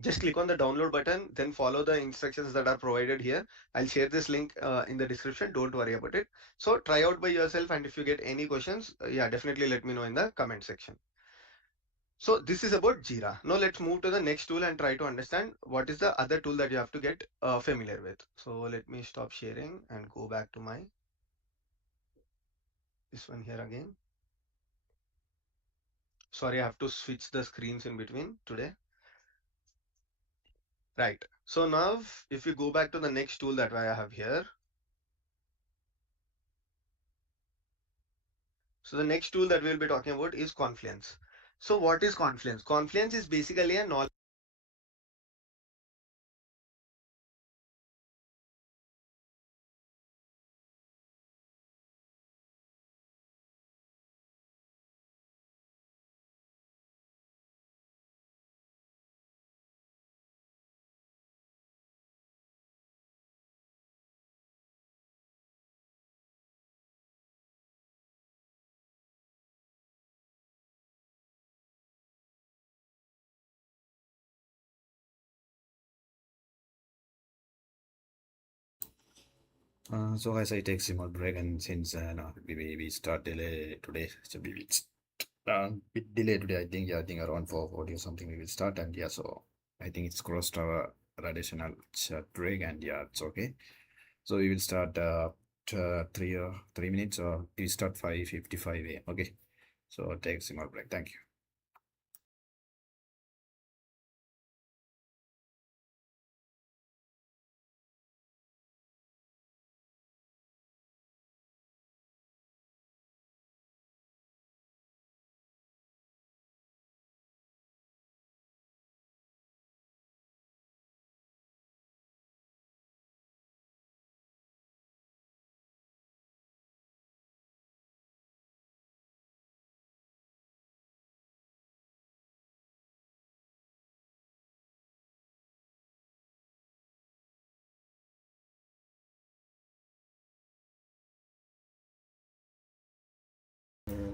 just click on the download button, then follow the instructions that are provided here. I'll share this link in the description. Don't worry about it. So try out by yourself, and if you get any questions, yeah, definitely let me know in the comment section. So this is about Jira. Now let's move to the next tool and try to understand what is the other tool that you have to get familiar with. So let me stop sharing and go back to my this one here again. Sorry, I have to switch the screens in between today. Right. So now if we go back to the next tool that I have here. So the next tool that we'll be talking about is Confluence. So what is Confluence? Confluence is basically a knowledge So as I take small break, and since no, we start delay today, so we will bit delay today. I think around 4:40 or something we will start, and yeah, so I think it's crossed our traditional chat break, and yeah, it's okay. So we will start 3 minutes, or we start 5:55 a.m. Okay, so take small break. Thank you.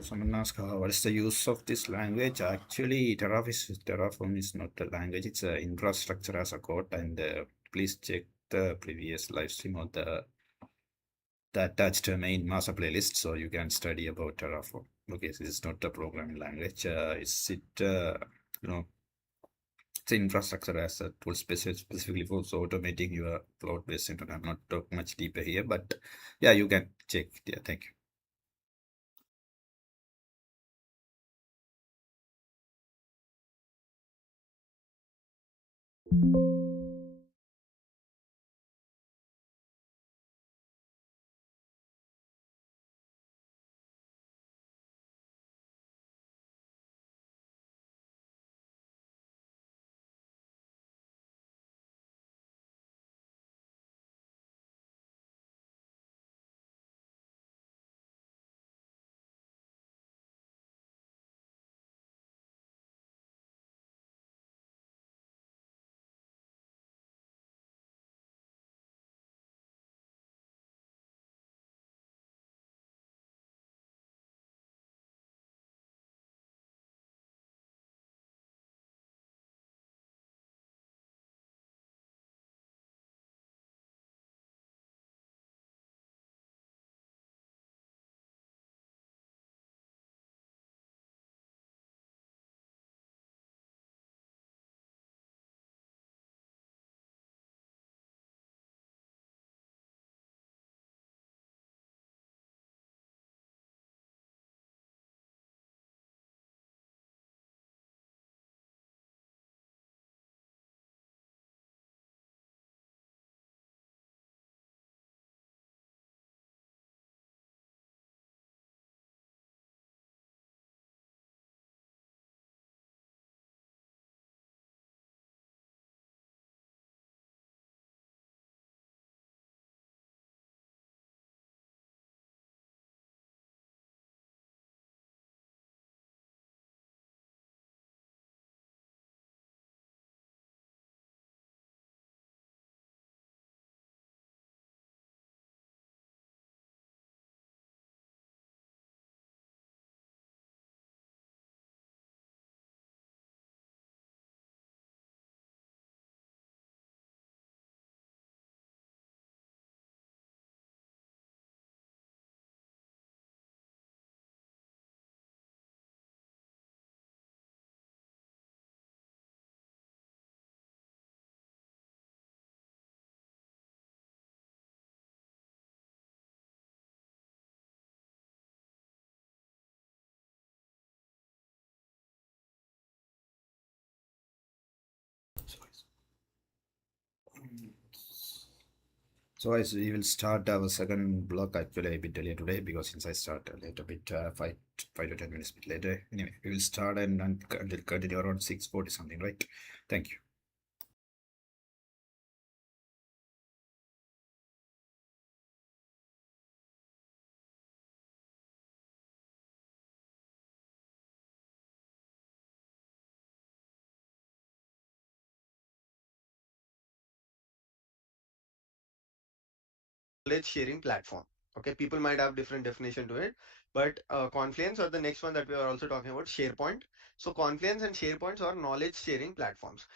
Someone asked, what is the use of this language? Actually, Terraform is not a language, it's an infrastructure as a code. And please check the previous live stream or the attached main master playlist, so you can study about Terraform. Okay, this is not a programming language. You know, it's an infrastructure as a tool specifically for so automating your cloud-based internet. I'm not talking much deeper here, but yeah, you can check. Yeah, thank you. So as we will start our second block actually a bit earlier today because since I start a little bit 5 to 10 minutes bit later. Anyway, we will start and continue around 6:40 something, right? Thank you. Knowledge sharing platform. Okay, people might have different definition to it, but Confluence or the next one that we are also talking about, SharePoint. So Confluence and SharePoints are knowledge sharing platforms.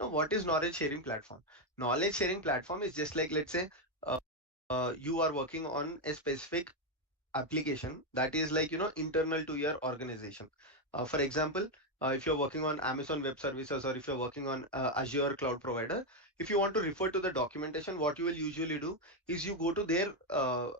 Now, what is knowledge sharing platform? Knowledge sharing platform is just like, let's say, uh, you are working on a specific application that is like internal to your organization. For example, if you're working on Amazon Web Services or if you're working on Azure cloud provider, if you want to refer to the documentation, what you will usually do is you go to their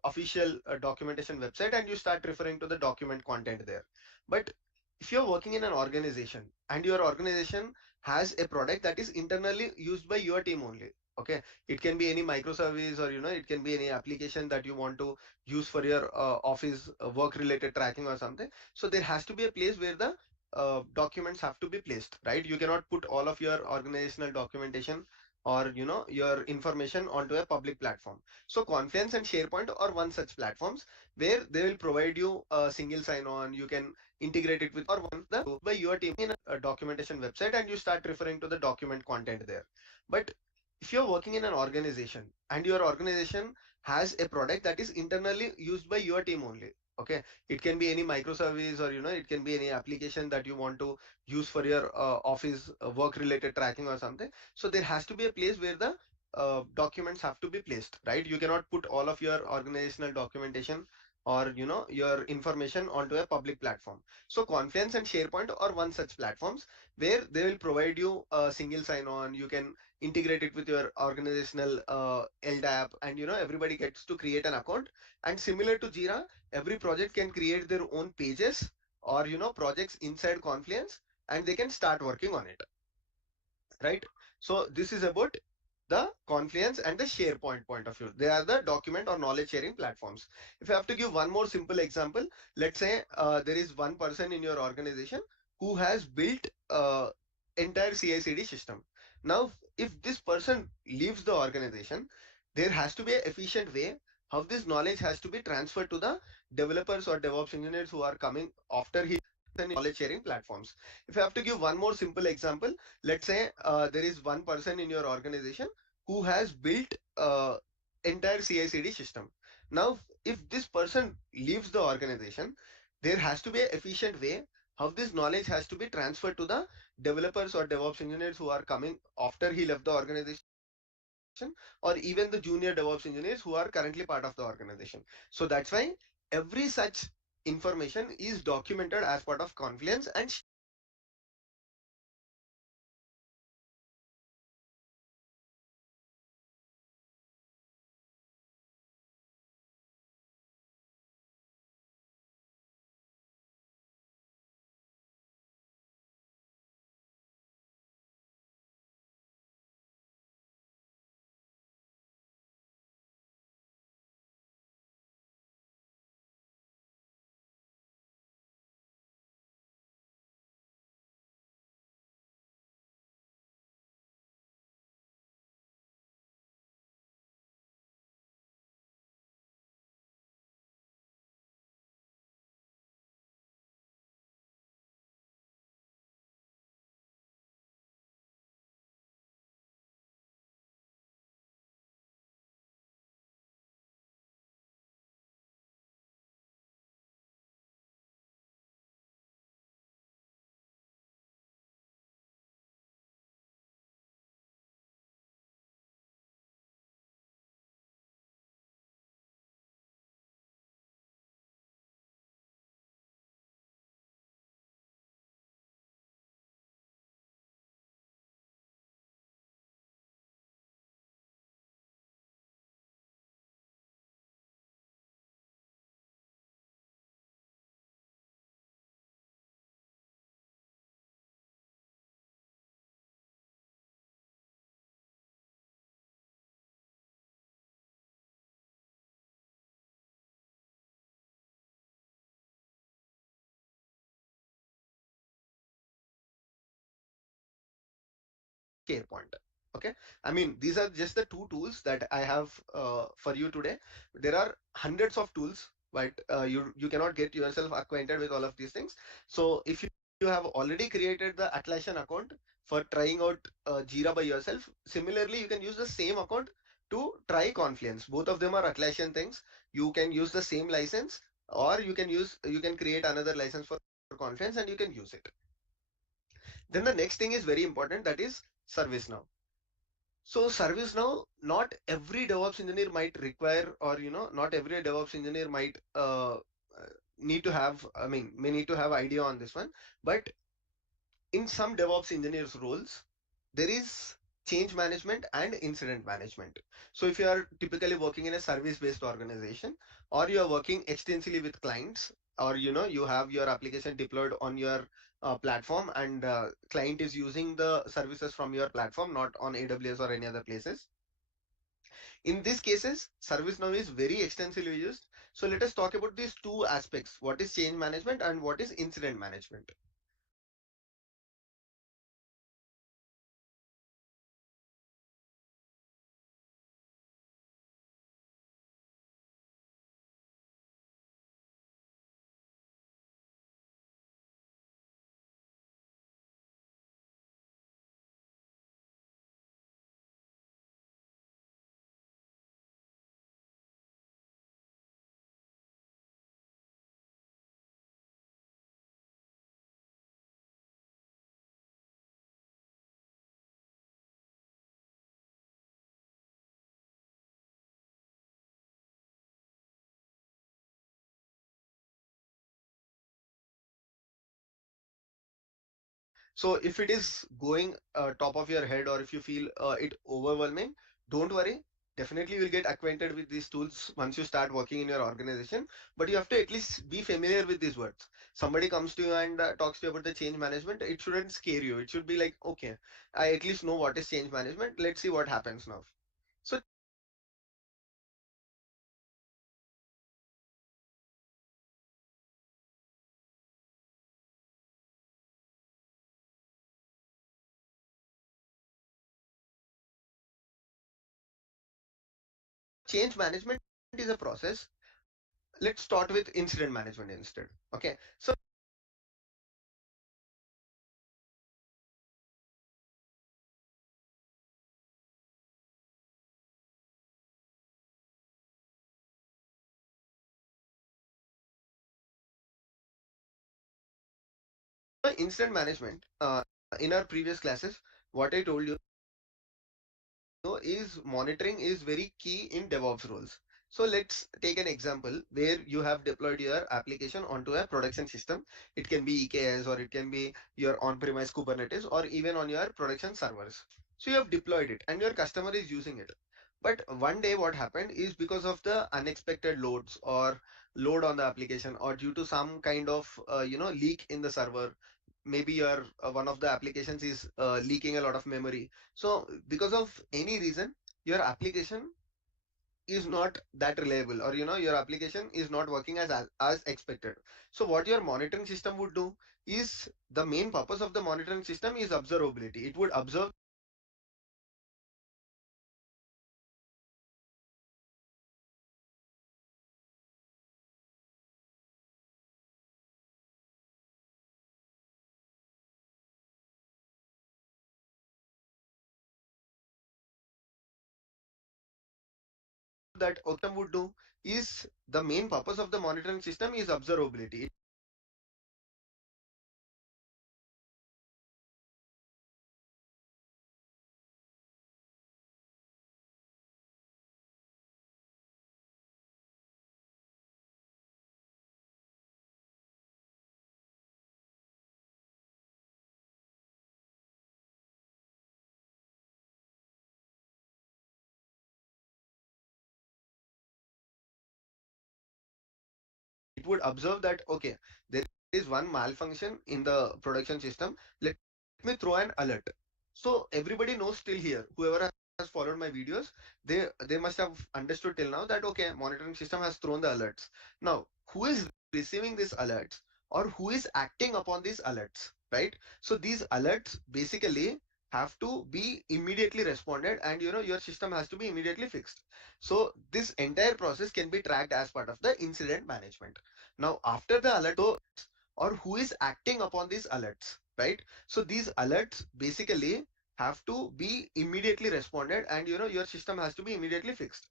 official documentation website and you start referring to the document content there. But if you're working in an organization and your organization has a product that is internally used by your team only, okay, it can be any microservice or it can be any application that you want to use for your office work related tracking or something. So there has to be a place where the documents have to be placed, right? You cannot put all of your organizational documentation or your information onto a public platform. So Confluence and SharePoint are one such platforms where they will provide you a single sign on. You can integrate it with or one the by your team in a documentation website and you start referring to the document content there. But if you're working in an organization and your organization has a product that is internally used by your team only, okay, it can be any microservice or it can be any application that you want to use for your office work related tracking or something. So there has to be a place where the documents have to be placed, right? You cannot put all of your organizational documentation or your information onto a public platform. So Confluence and SharePoint are one such platforms where they will provide you a single sign on. You can integrate it with your organizational LDAP, and everybody gets to create an account. And similar to Jira, every project can create their own pages or projects inside Confluence, and they can start working on it, right? So this is about the Confluence and the SharePoint point of view. They are the document or knowledge sharing platforms. If I have to give one more simple example, let's say there is one person in your organization who has built entire CI/CD system. Now, if this person leaves the organization, there has to be an efficient way how this knowledge has to be transferred to the developers or DevOps engineers who are coming after he knowledge sharing platforms. If I have to give one more simple example, let's say there is one person in your organization who has built entire CI/CD system. Now, if this person leaves the organization, there has to be an efficient way how this knowledge has to be transferred to the developers or DevOps engineers who are coming after he left the organization, or even the junior DevOps engineers who are currently part of the organization. So that's why every such information is documented as part of Confluence and SharePoint. Okay, I mean these are just the two tools that I have for you today. There are hundreds of tools, but you cannot get yourself acquainted with all of these things. So if you have already created the Atlassian account for trying out Jira by yourself, similarly you can use the same account to try Confluence. Both of them are Atlassian things. You can use the same license, or you can create another license for Confluence and you can use it. Then the next thing is very important, that is ServiceNow. So ServiceNow, not every DevOps engineer might require, or not every DevOps engineer might need to have, I mean, may need to have idea on this one. But in some DevOps engineers roles, there is change management and incident management. So if you are typically working in a service-based organization, or you are working extensively with clients, or you have your application deployed on your platform, and client is using the services from your platform, not on AWS or any other places. In these cases, ServiceNow is very extensively used. So let us talk about these two aspects: what is change management and what is incident management. So if it is going top of your head, or if you feel it overwhelming, don't worry. Definitely you will get acquainted with these tools once you start working in your organization. But you have to at least be familiar with these words. Somebody comes to you and talks to you about the change management. It shouldn't scare you. It should be like, okay, I at least know what is change management. Let's see what happens now. So change management is a process. Let's start with incident management instead. Okay. So incident management, in our previous classes, what I told you is monitoring is very key in DevOps roles. So let's take an example where you have deployed your application onto a production system. It can be EKS, or it can be your on-premise Kubernetes, or even on your production servers. So you have deployed it and your customer is using it. But one day what happened is, because of the unexpected loads or load on the application, or due to some kind of leak in the server, maybe your one of the applications is leaking a lot of memory. So because of any reason, your application is not that reliable, or your application is not working as expected. So what your monitoring system would do is, the main purpose of the monitoring system is observability. It would observe that OCM would do is, the main purpose of the monitoring system is observability. It would observe that, okay, there is one malfunction in the production system. Let me throw an alert. So everybody knows till here, whoever has followed my videos, they must have understood till now that, okay, monitoring system has thrown the alerts. Now who is receiving these alerts, or who is acting upon these alerts, right? So these alerts basically have to be immediately responded, and your system has to be immediately fixed. So this entire process can be tracked as part of the incident management. Now after the alert, or who is acting upon these alerts, right? So these alerts basically have to be immediately responded, and your system has to be immediately fixed.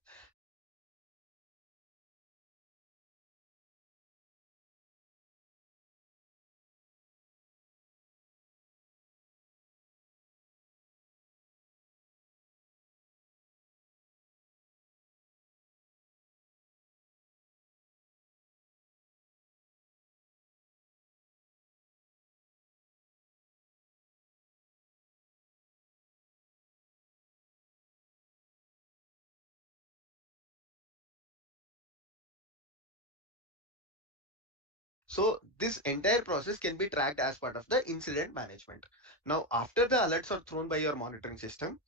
So this entire process can be tracked as part of the incident management. Now after the alerts are thrown by your monitoring system,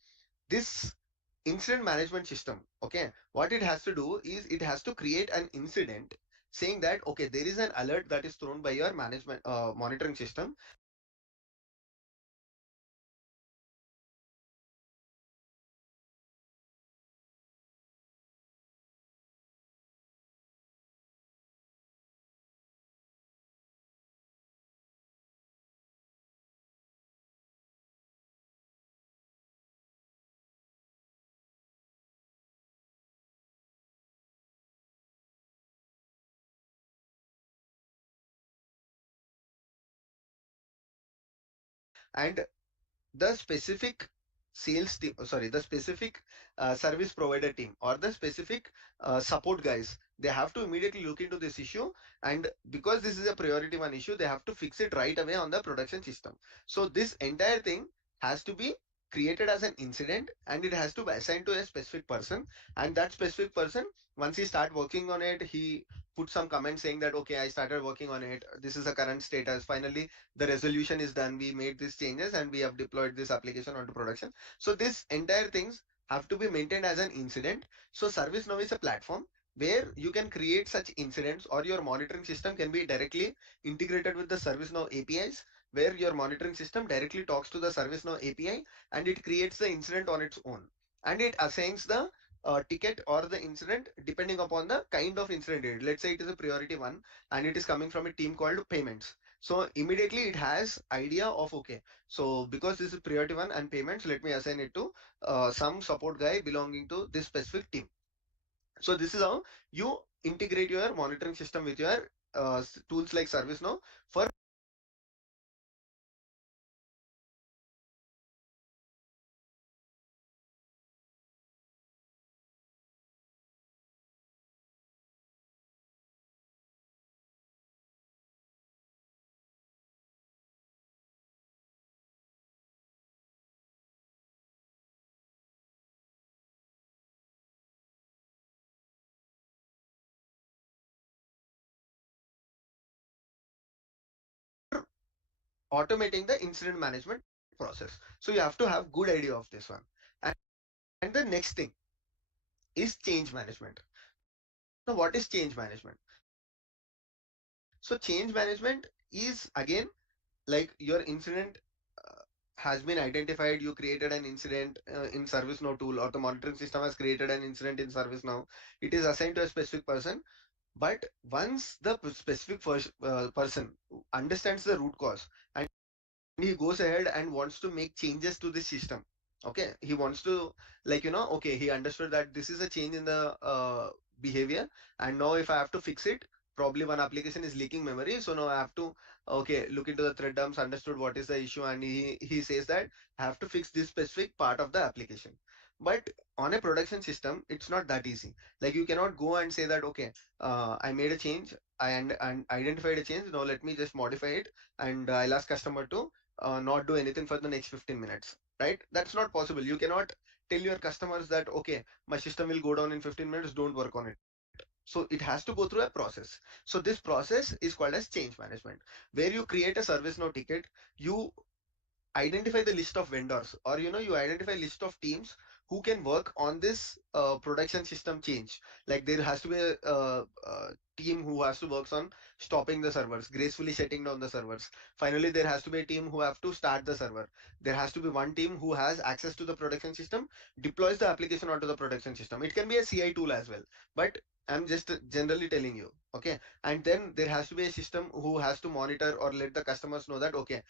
this incident management system, okay, what it has to do is it has to create an incident saying that, okay, there is an alert that is thrown by your management monitoring system. And the specific sales team, sorry, the specific service provider team, or the specific support guys, they have to immediately look into this issue, and because this is a priority one issue, they have to fix it right away on the production system. So this entire thing has to be created as an incident, and it has to be assigned to a specific person. And that specific person, once he start working on it, he put some comment saying that, okay, I started working on it, this is the current status, finally the resolution is done, we made these changes and we have deployed this application onto production. So this entire things have to be maintained as an incident. So ServiceNow is a platform where you can create such incidents, or your monitoring system can be directly integrated with the ServiceNow APIs, where your monitoring system directly talks to the ServiceNow API, and it creates the incident on its own, and it assigns the ticket or the incident depending upon the kind of incident it is. Let's say it is a priority one and it is coming from a team called payments. So immediately it has idea of, okay, so because this is priority one and payments, let me assign it to some support guy belonging to this specific team. So this is how you integrate your monitoring system with your tools like ServiceNow for automating the incident management process. So you have to have good idea of this one. And the next thing is change management. Now what is change management? So change management is again like your incident has been identified, you created an incident in ServiceNow tool, or the monitoring system has created an incident in ServiceNow. It is assigned to a specific person, but once the specific person understands the root cause, and he goes ahead and wants to make changes to the system, okay, he wants to, like, okay, he understood that this is a change in the behavior, and now if I have to fix it, probably one application is leaking memory, so now I have to, okay, look into the thread dumps, understood what is the issue, and he says that I have to fix this specific part of the application. But on a production system, it's not that easy. Like, you cannot go and say that, okay, I made a change, and identified a change, now let me just modify it, and I'll ask customer to not do anything for the next 15 minutes, right? That's not possible. You cannot tell your customers that, okay, my system will go down in 15 minutes, don't work on it. So it has to go through a process. So this process is called as change management, where you create a service now ticket, you identify the list of vendors, or you identify list of teams who can work on this production system change. Like there has to be a team who has to work on stopping the servers, gracefully shutting down the servers. Finally, there has to be a team who have to start the server. There has to be one team who has access to the production system, deploys the application onto the production system. It can be a CI tool as well, but I'm just generally telling you. Okay, and then there has to be a system who has to monitor or let the customers know that okay,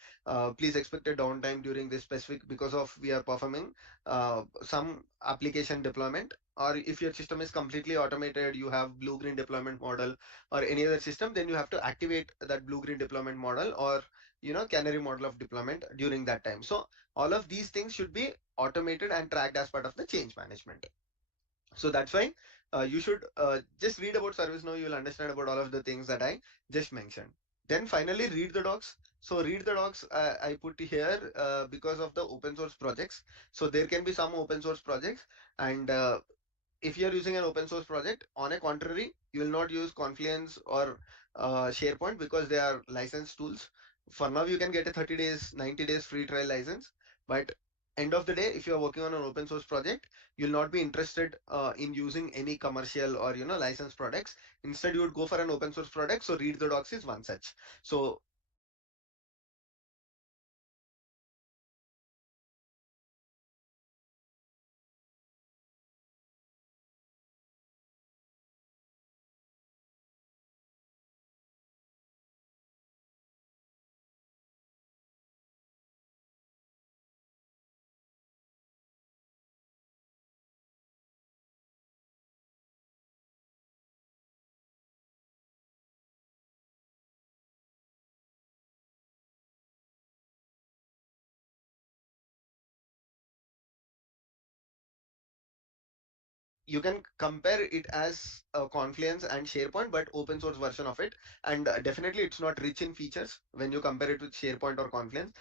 please expect a downtime during this specific because of we are performing some application deployment. Or if your system is completely automated, you have blue green deployment model or any other system, then you have to activate that blue green deployment model or canary model of deployment during that time. So all of these things should be automated and tracked as part of the change management. So that's why you should just read about ServiceNow. You will understand about all of the things that I just mentioned. Then finally, read the docs. So read the docs I put here because of the open source projects. So there can be some open source projects, and if you're using an open source project, on a contrary, you will not use Confluence or SharePoint because they are licensed tools. For now, you can get a 30 days, 90 days free trial license. But end of the day, if you're working on an open source project, you'll not be interested in using any commercial or licensed products. Instead, you would go for an open source product. So read the docs is one such. So you can compare it as Confluence and SharePoint, but open source version of it. And definitely, it's not rich in features when you compare it with SharePoint or Confluence.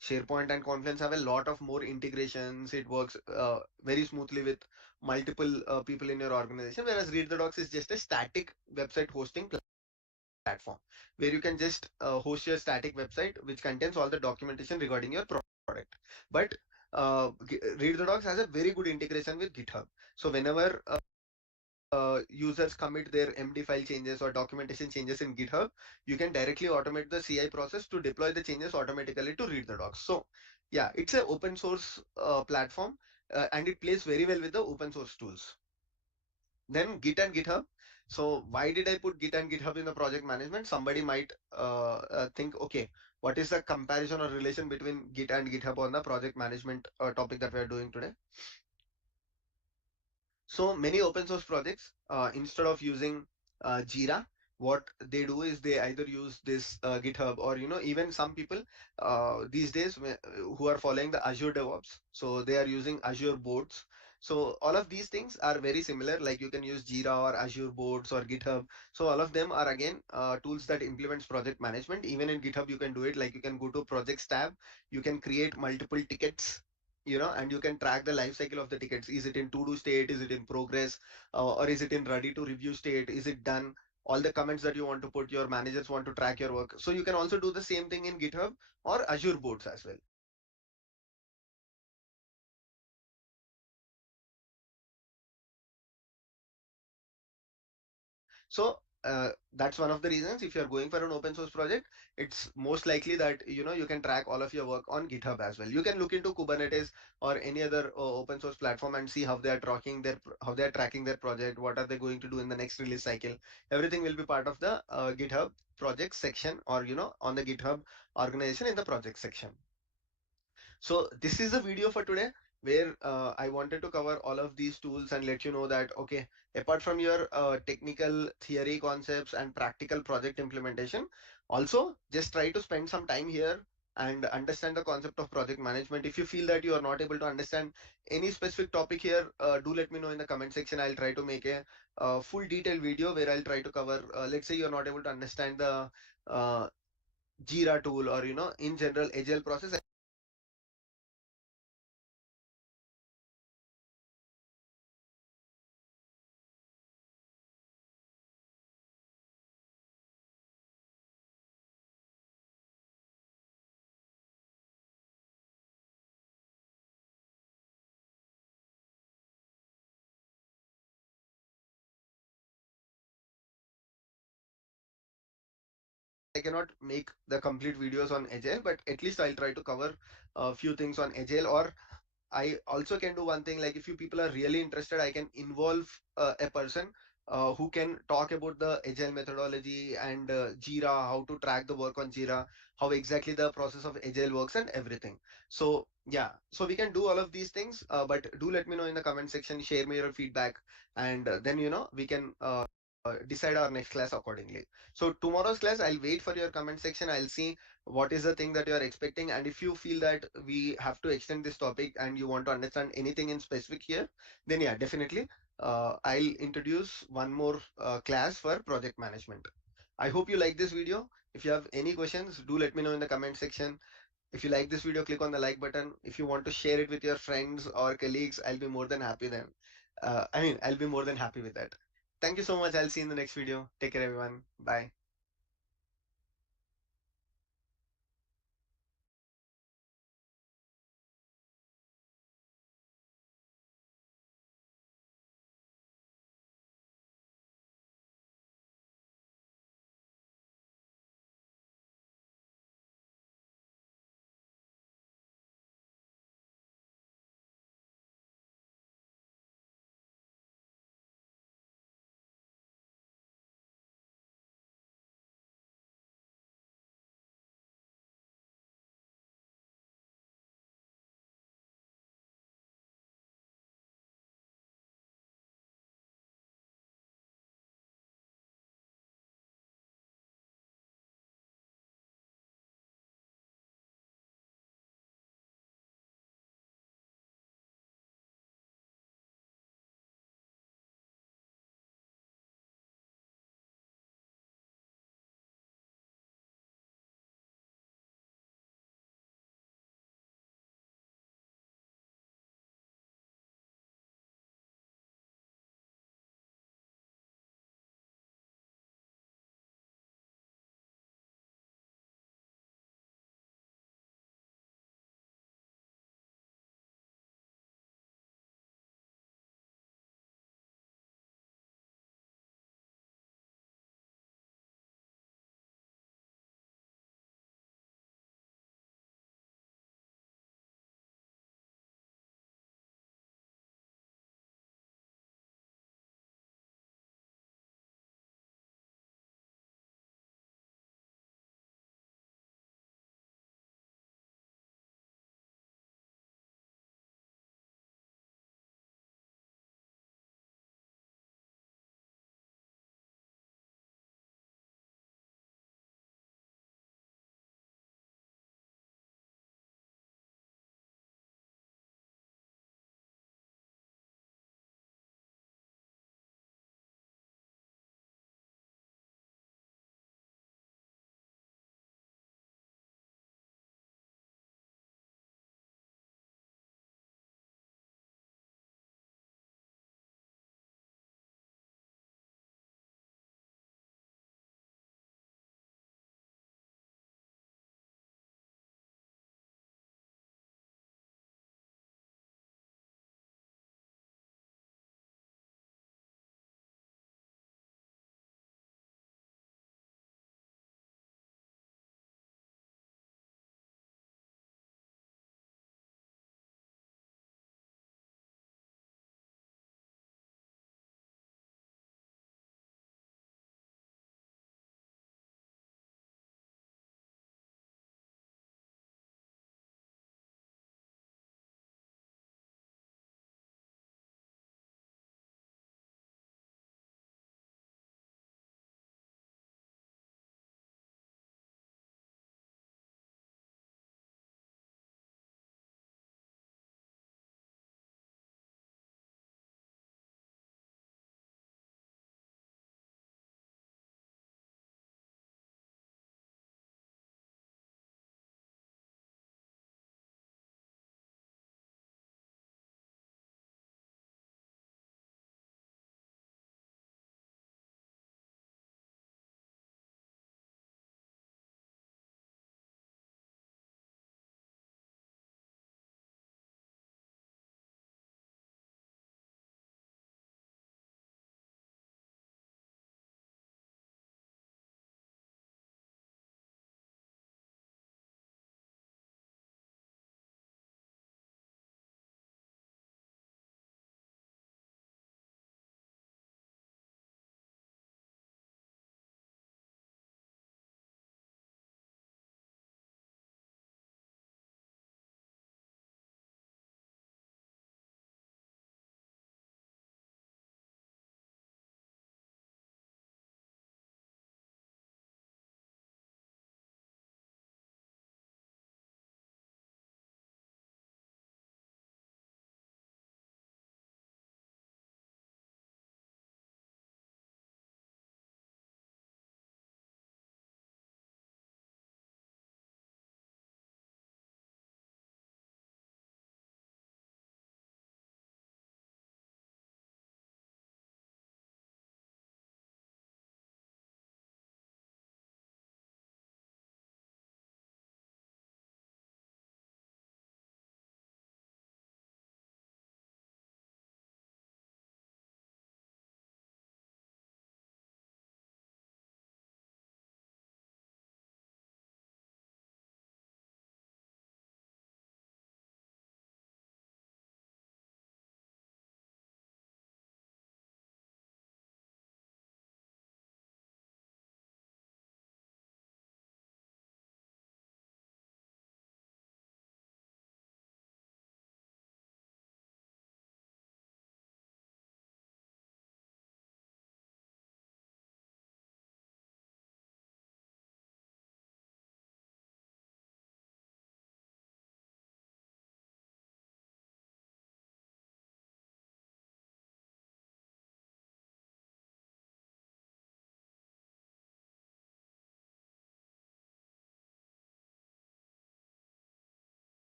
SharePoint and Confluence have a lot of more integrations. It works very smoothly with multiple people in your organization, whereas Read the Docs is just a static website hosting platform where you can just host your static website which contains all the documentation regarding your product. But Read the Docs has a very good integration with GitHub. So whenever users commit their MD file changes or documentation changes in GitHub, you can directly automate the CI process to deploy the changes automatically to Read the Docs. So yeah, it's an open source platform and it plays very well with the open source tools. Then Git and GitHub. So why did I put Git and GitHub in the project management? Somebody might think, okay, what is the comparison or relation between Git and GitHub on the project management topic that we are doing today? So many open source projects, instead of using Jira, what they do is they either use this GitHub or even some people these days who are following the Azure DevOps. So they are using Azure boards. So all of these things are very similar. Like you can use Jira or Azure boards or GitHub. So all of them are again tools that implements project management. Even in GitHub, you can do it. Like you can go to projects tab, you can create multiple tickets, and you can track the life cycle of the tickets. Is it in to do state, is it in progress, or is it in ready to review state, is it done? All the comments that you want to put, your managers want to track your work, so you can also do the same thing in GitHub or Azure boards as well. So that's one of the reasons if you're going for an open source project, it's most likely that you can track all of your work on GitHub as well. You can look into Kubernetes or any other open source platform and see how they are tracking how they are tracking their project, what are they going to do in the next release cycle. Everything will be part of the GitHub project section, or on the GitHub organization in the project section. So this is the video for today where I wanted to cover all of these tools and let you know that, okay, apart from your technical theory concepts and practical project implementation, also just try to spend some time here and understand the concept of project management. If you feel that you are not able to understand any specific topic here, do let me know in the comment section. I'll try to make a full detailed video where I'll try to cover, let's say you're not able to understand the uh, Jira tool, or in general agile process. I cannot make the complete videos on agile, but at least I'll try to cover a few things on agile. Or I also can do one thing, like if you people are really interested, I can involve a person who can talk about the agile methodology and Jira, how to track the work on Jira, how exactly the process of agile works and everything. So yeah, so we can do all of these things, but do let me know in the comment section, share me your feedback, and then we can decide our next class accordingly. So tomorrow's class, I'll wait for your comment section. I'll see what is the thing that you are expecting, and if you feel that we have to extend this topic and you want to understand anything in specific here, then yeah, definitely I'll introduce one more class for project management. I hope you like this video. If you have any questions, do let me know in the comment section. If you like this video, click on the like button. If you want to share it with your friends or colleagues, I'll be more than happy then. I'll be more than happy with that. Thank you so much. I'll see you in the next video. Take care, everyone. Bye.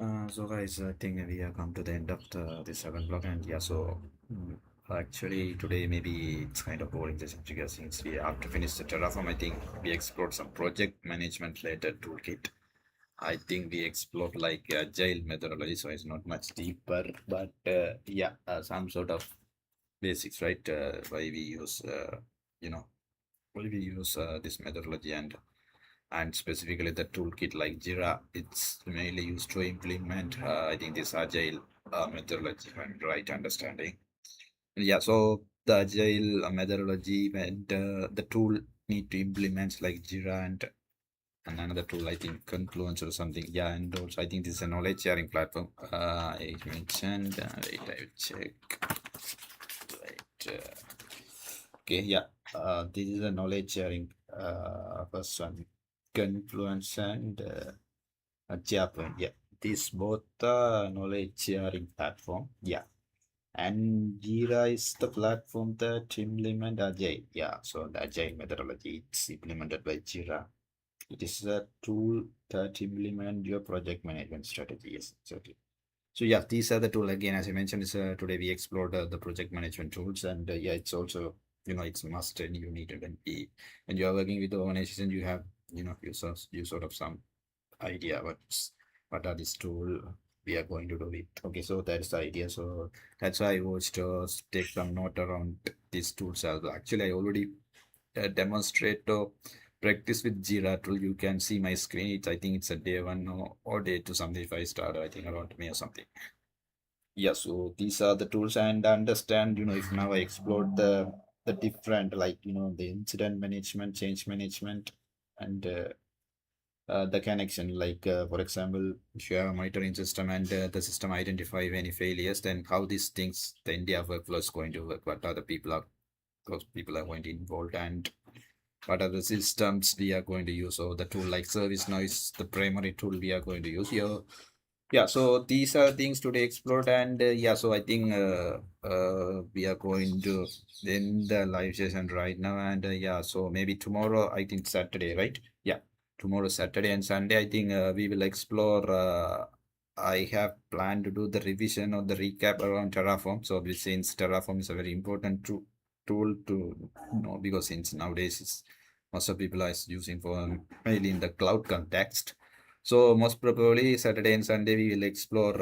So guys, I think we have come to the end of the 7 block, and yeah, so actually today maybe it's kind of boring just because since we have to finish the Terraform, I think we explored some project management related toolkit. I think we explored like agile methodology, so it's not much deeper, but yeah, some sort of basics, right? Why we use, you know, why we use this methodology and specifically the toolkit like Jira, it's mainly used to implement, I think, this agile methodology, if I'm right understanding. Yeah, so the agile methodology and the tool need to implement like Jira and another tool, I think Confluence or something. Yeah, and also I think this is a knowledge sharing platform. I mentioned, wait, I will check. Right. Okay, yeah. This is a knowledge sharing first one. Confluence and Japan. Yeah, these both knowledge sharing platform. Yeah, and Jira is the platform that implement Agile. Yeah, so the Agile methodology it's implemented by Jira. It is a tool that implement your project management strategy. Yes, exactly. So yeah, these are the tool again. As I mentioned, is today we explored the project management tools, and yeah, it's also it's must and you need it and be when you are working with the organization, you have you sort of some idea what are this tool we are going to do with. Okay, so that's the idea. So that's why I was to take some note around these tools as well. Actually, I already demonstrate practice with Jira tool. You can see my screen. I think it's a day one or day two something if I start, I think around May or something. Yeah, so these are the tools and understand, if now I explored the different like, the incident management, change management, and the connection like for example if you have a monitoring system and the system identify any failures, then how these things the India workflow is going to work, what are the people are those people are going to involve, and what are the systems we are going to use. So the tool like ServiceNow is the primary tool we are going to use here. Yeah, so these are things today explored, and yeah, so I think we are going to end the live session right now, and yeah, so maybe tomorrow, I think Saturday, right? Yeah, tomorrow, Saturday and Sunday, I think we will explore. I have planned to do the revision or the recap around Terraform. So since Terraform is a very important tool to know, because since nowadays most of people are using for mainly in the cloud context. So most probably Saturday and Sunday we will explore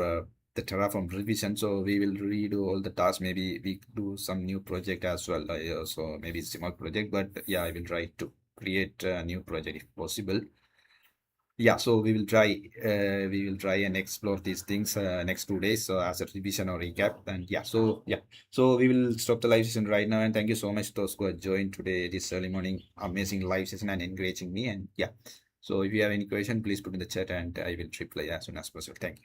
the Terraform revision. So we will redo all the tasks. Maybe we do some new project as well. So maybe small project, but yeah, I will try to create a new project if possible. Yeah, so we will try and explore these things next 2 days. So as a revision or recap, and yeah, so we will stop the live session right now. And thank you so much those who have joined today this early morning amazing live session and encouraging me. And yeah, so if you have any question, please put in the chat and I will reply as soon as possible. Thank you.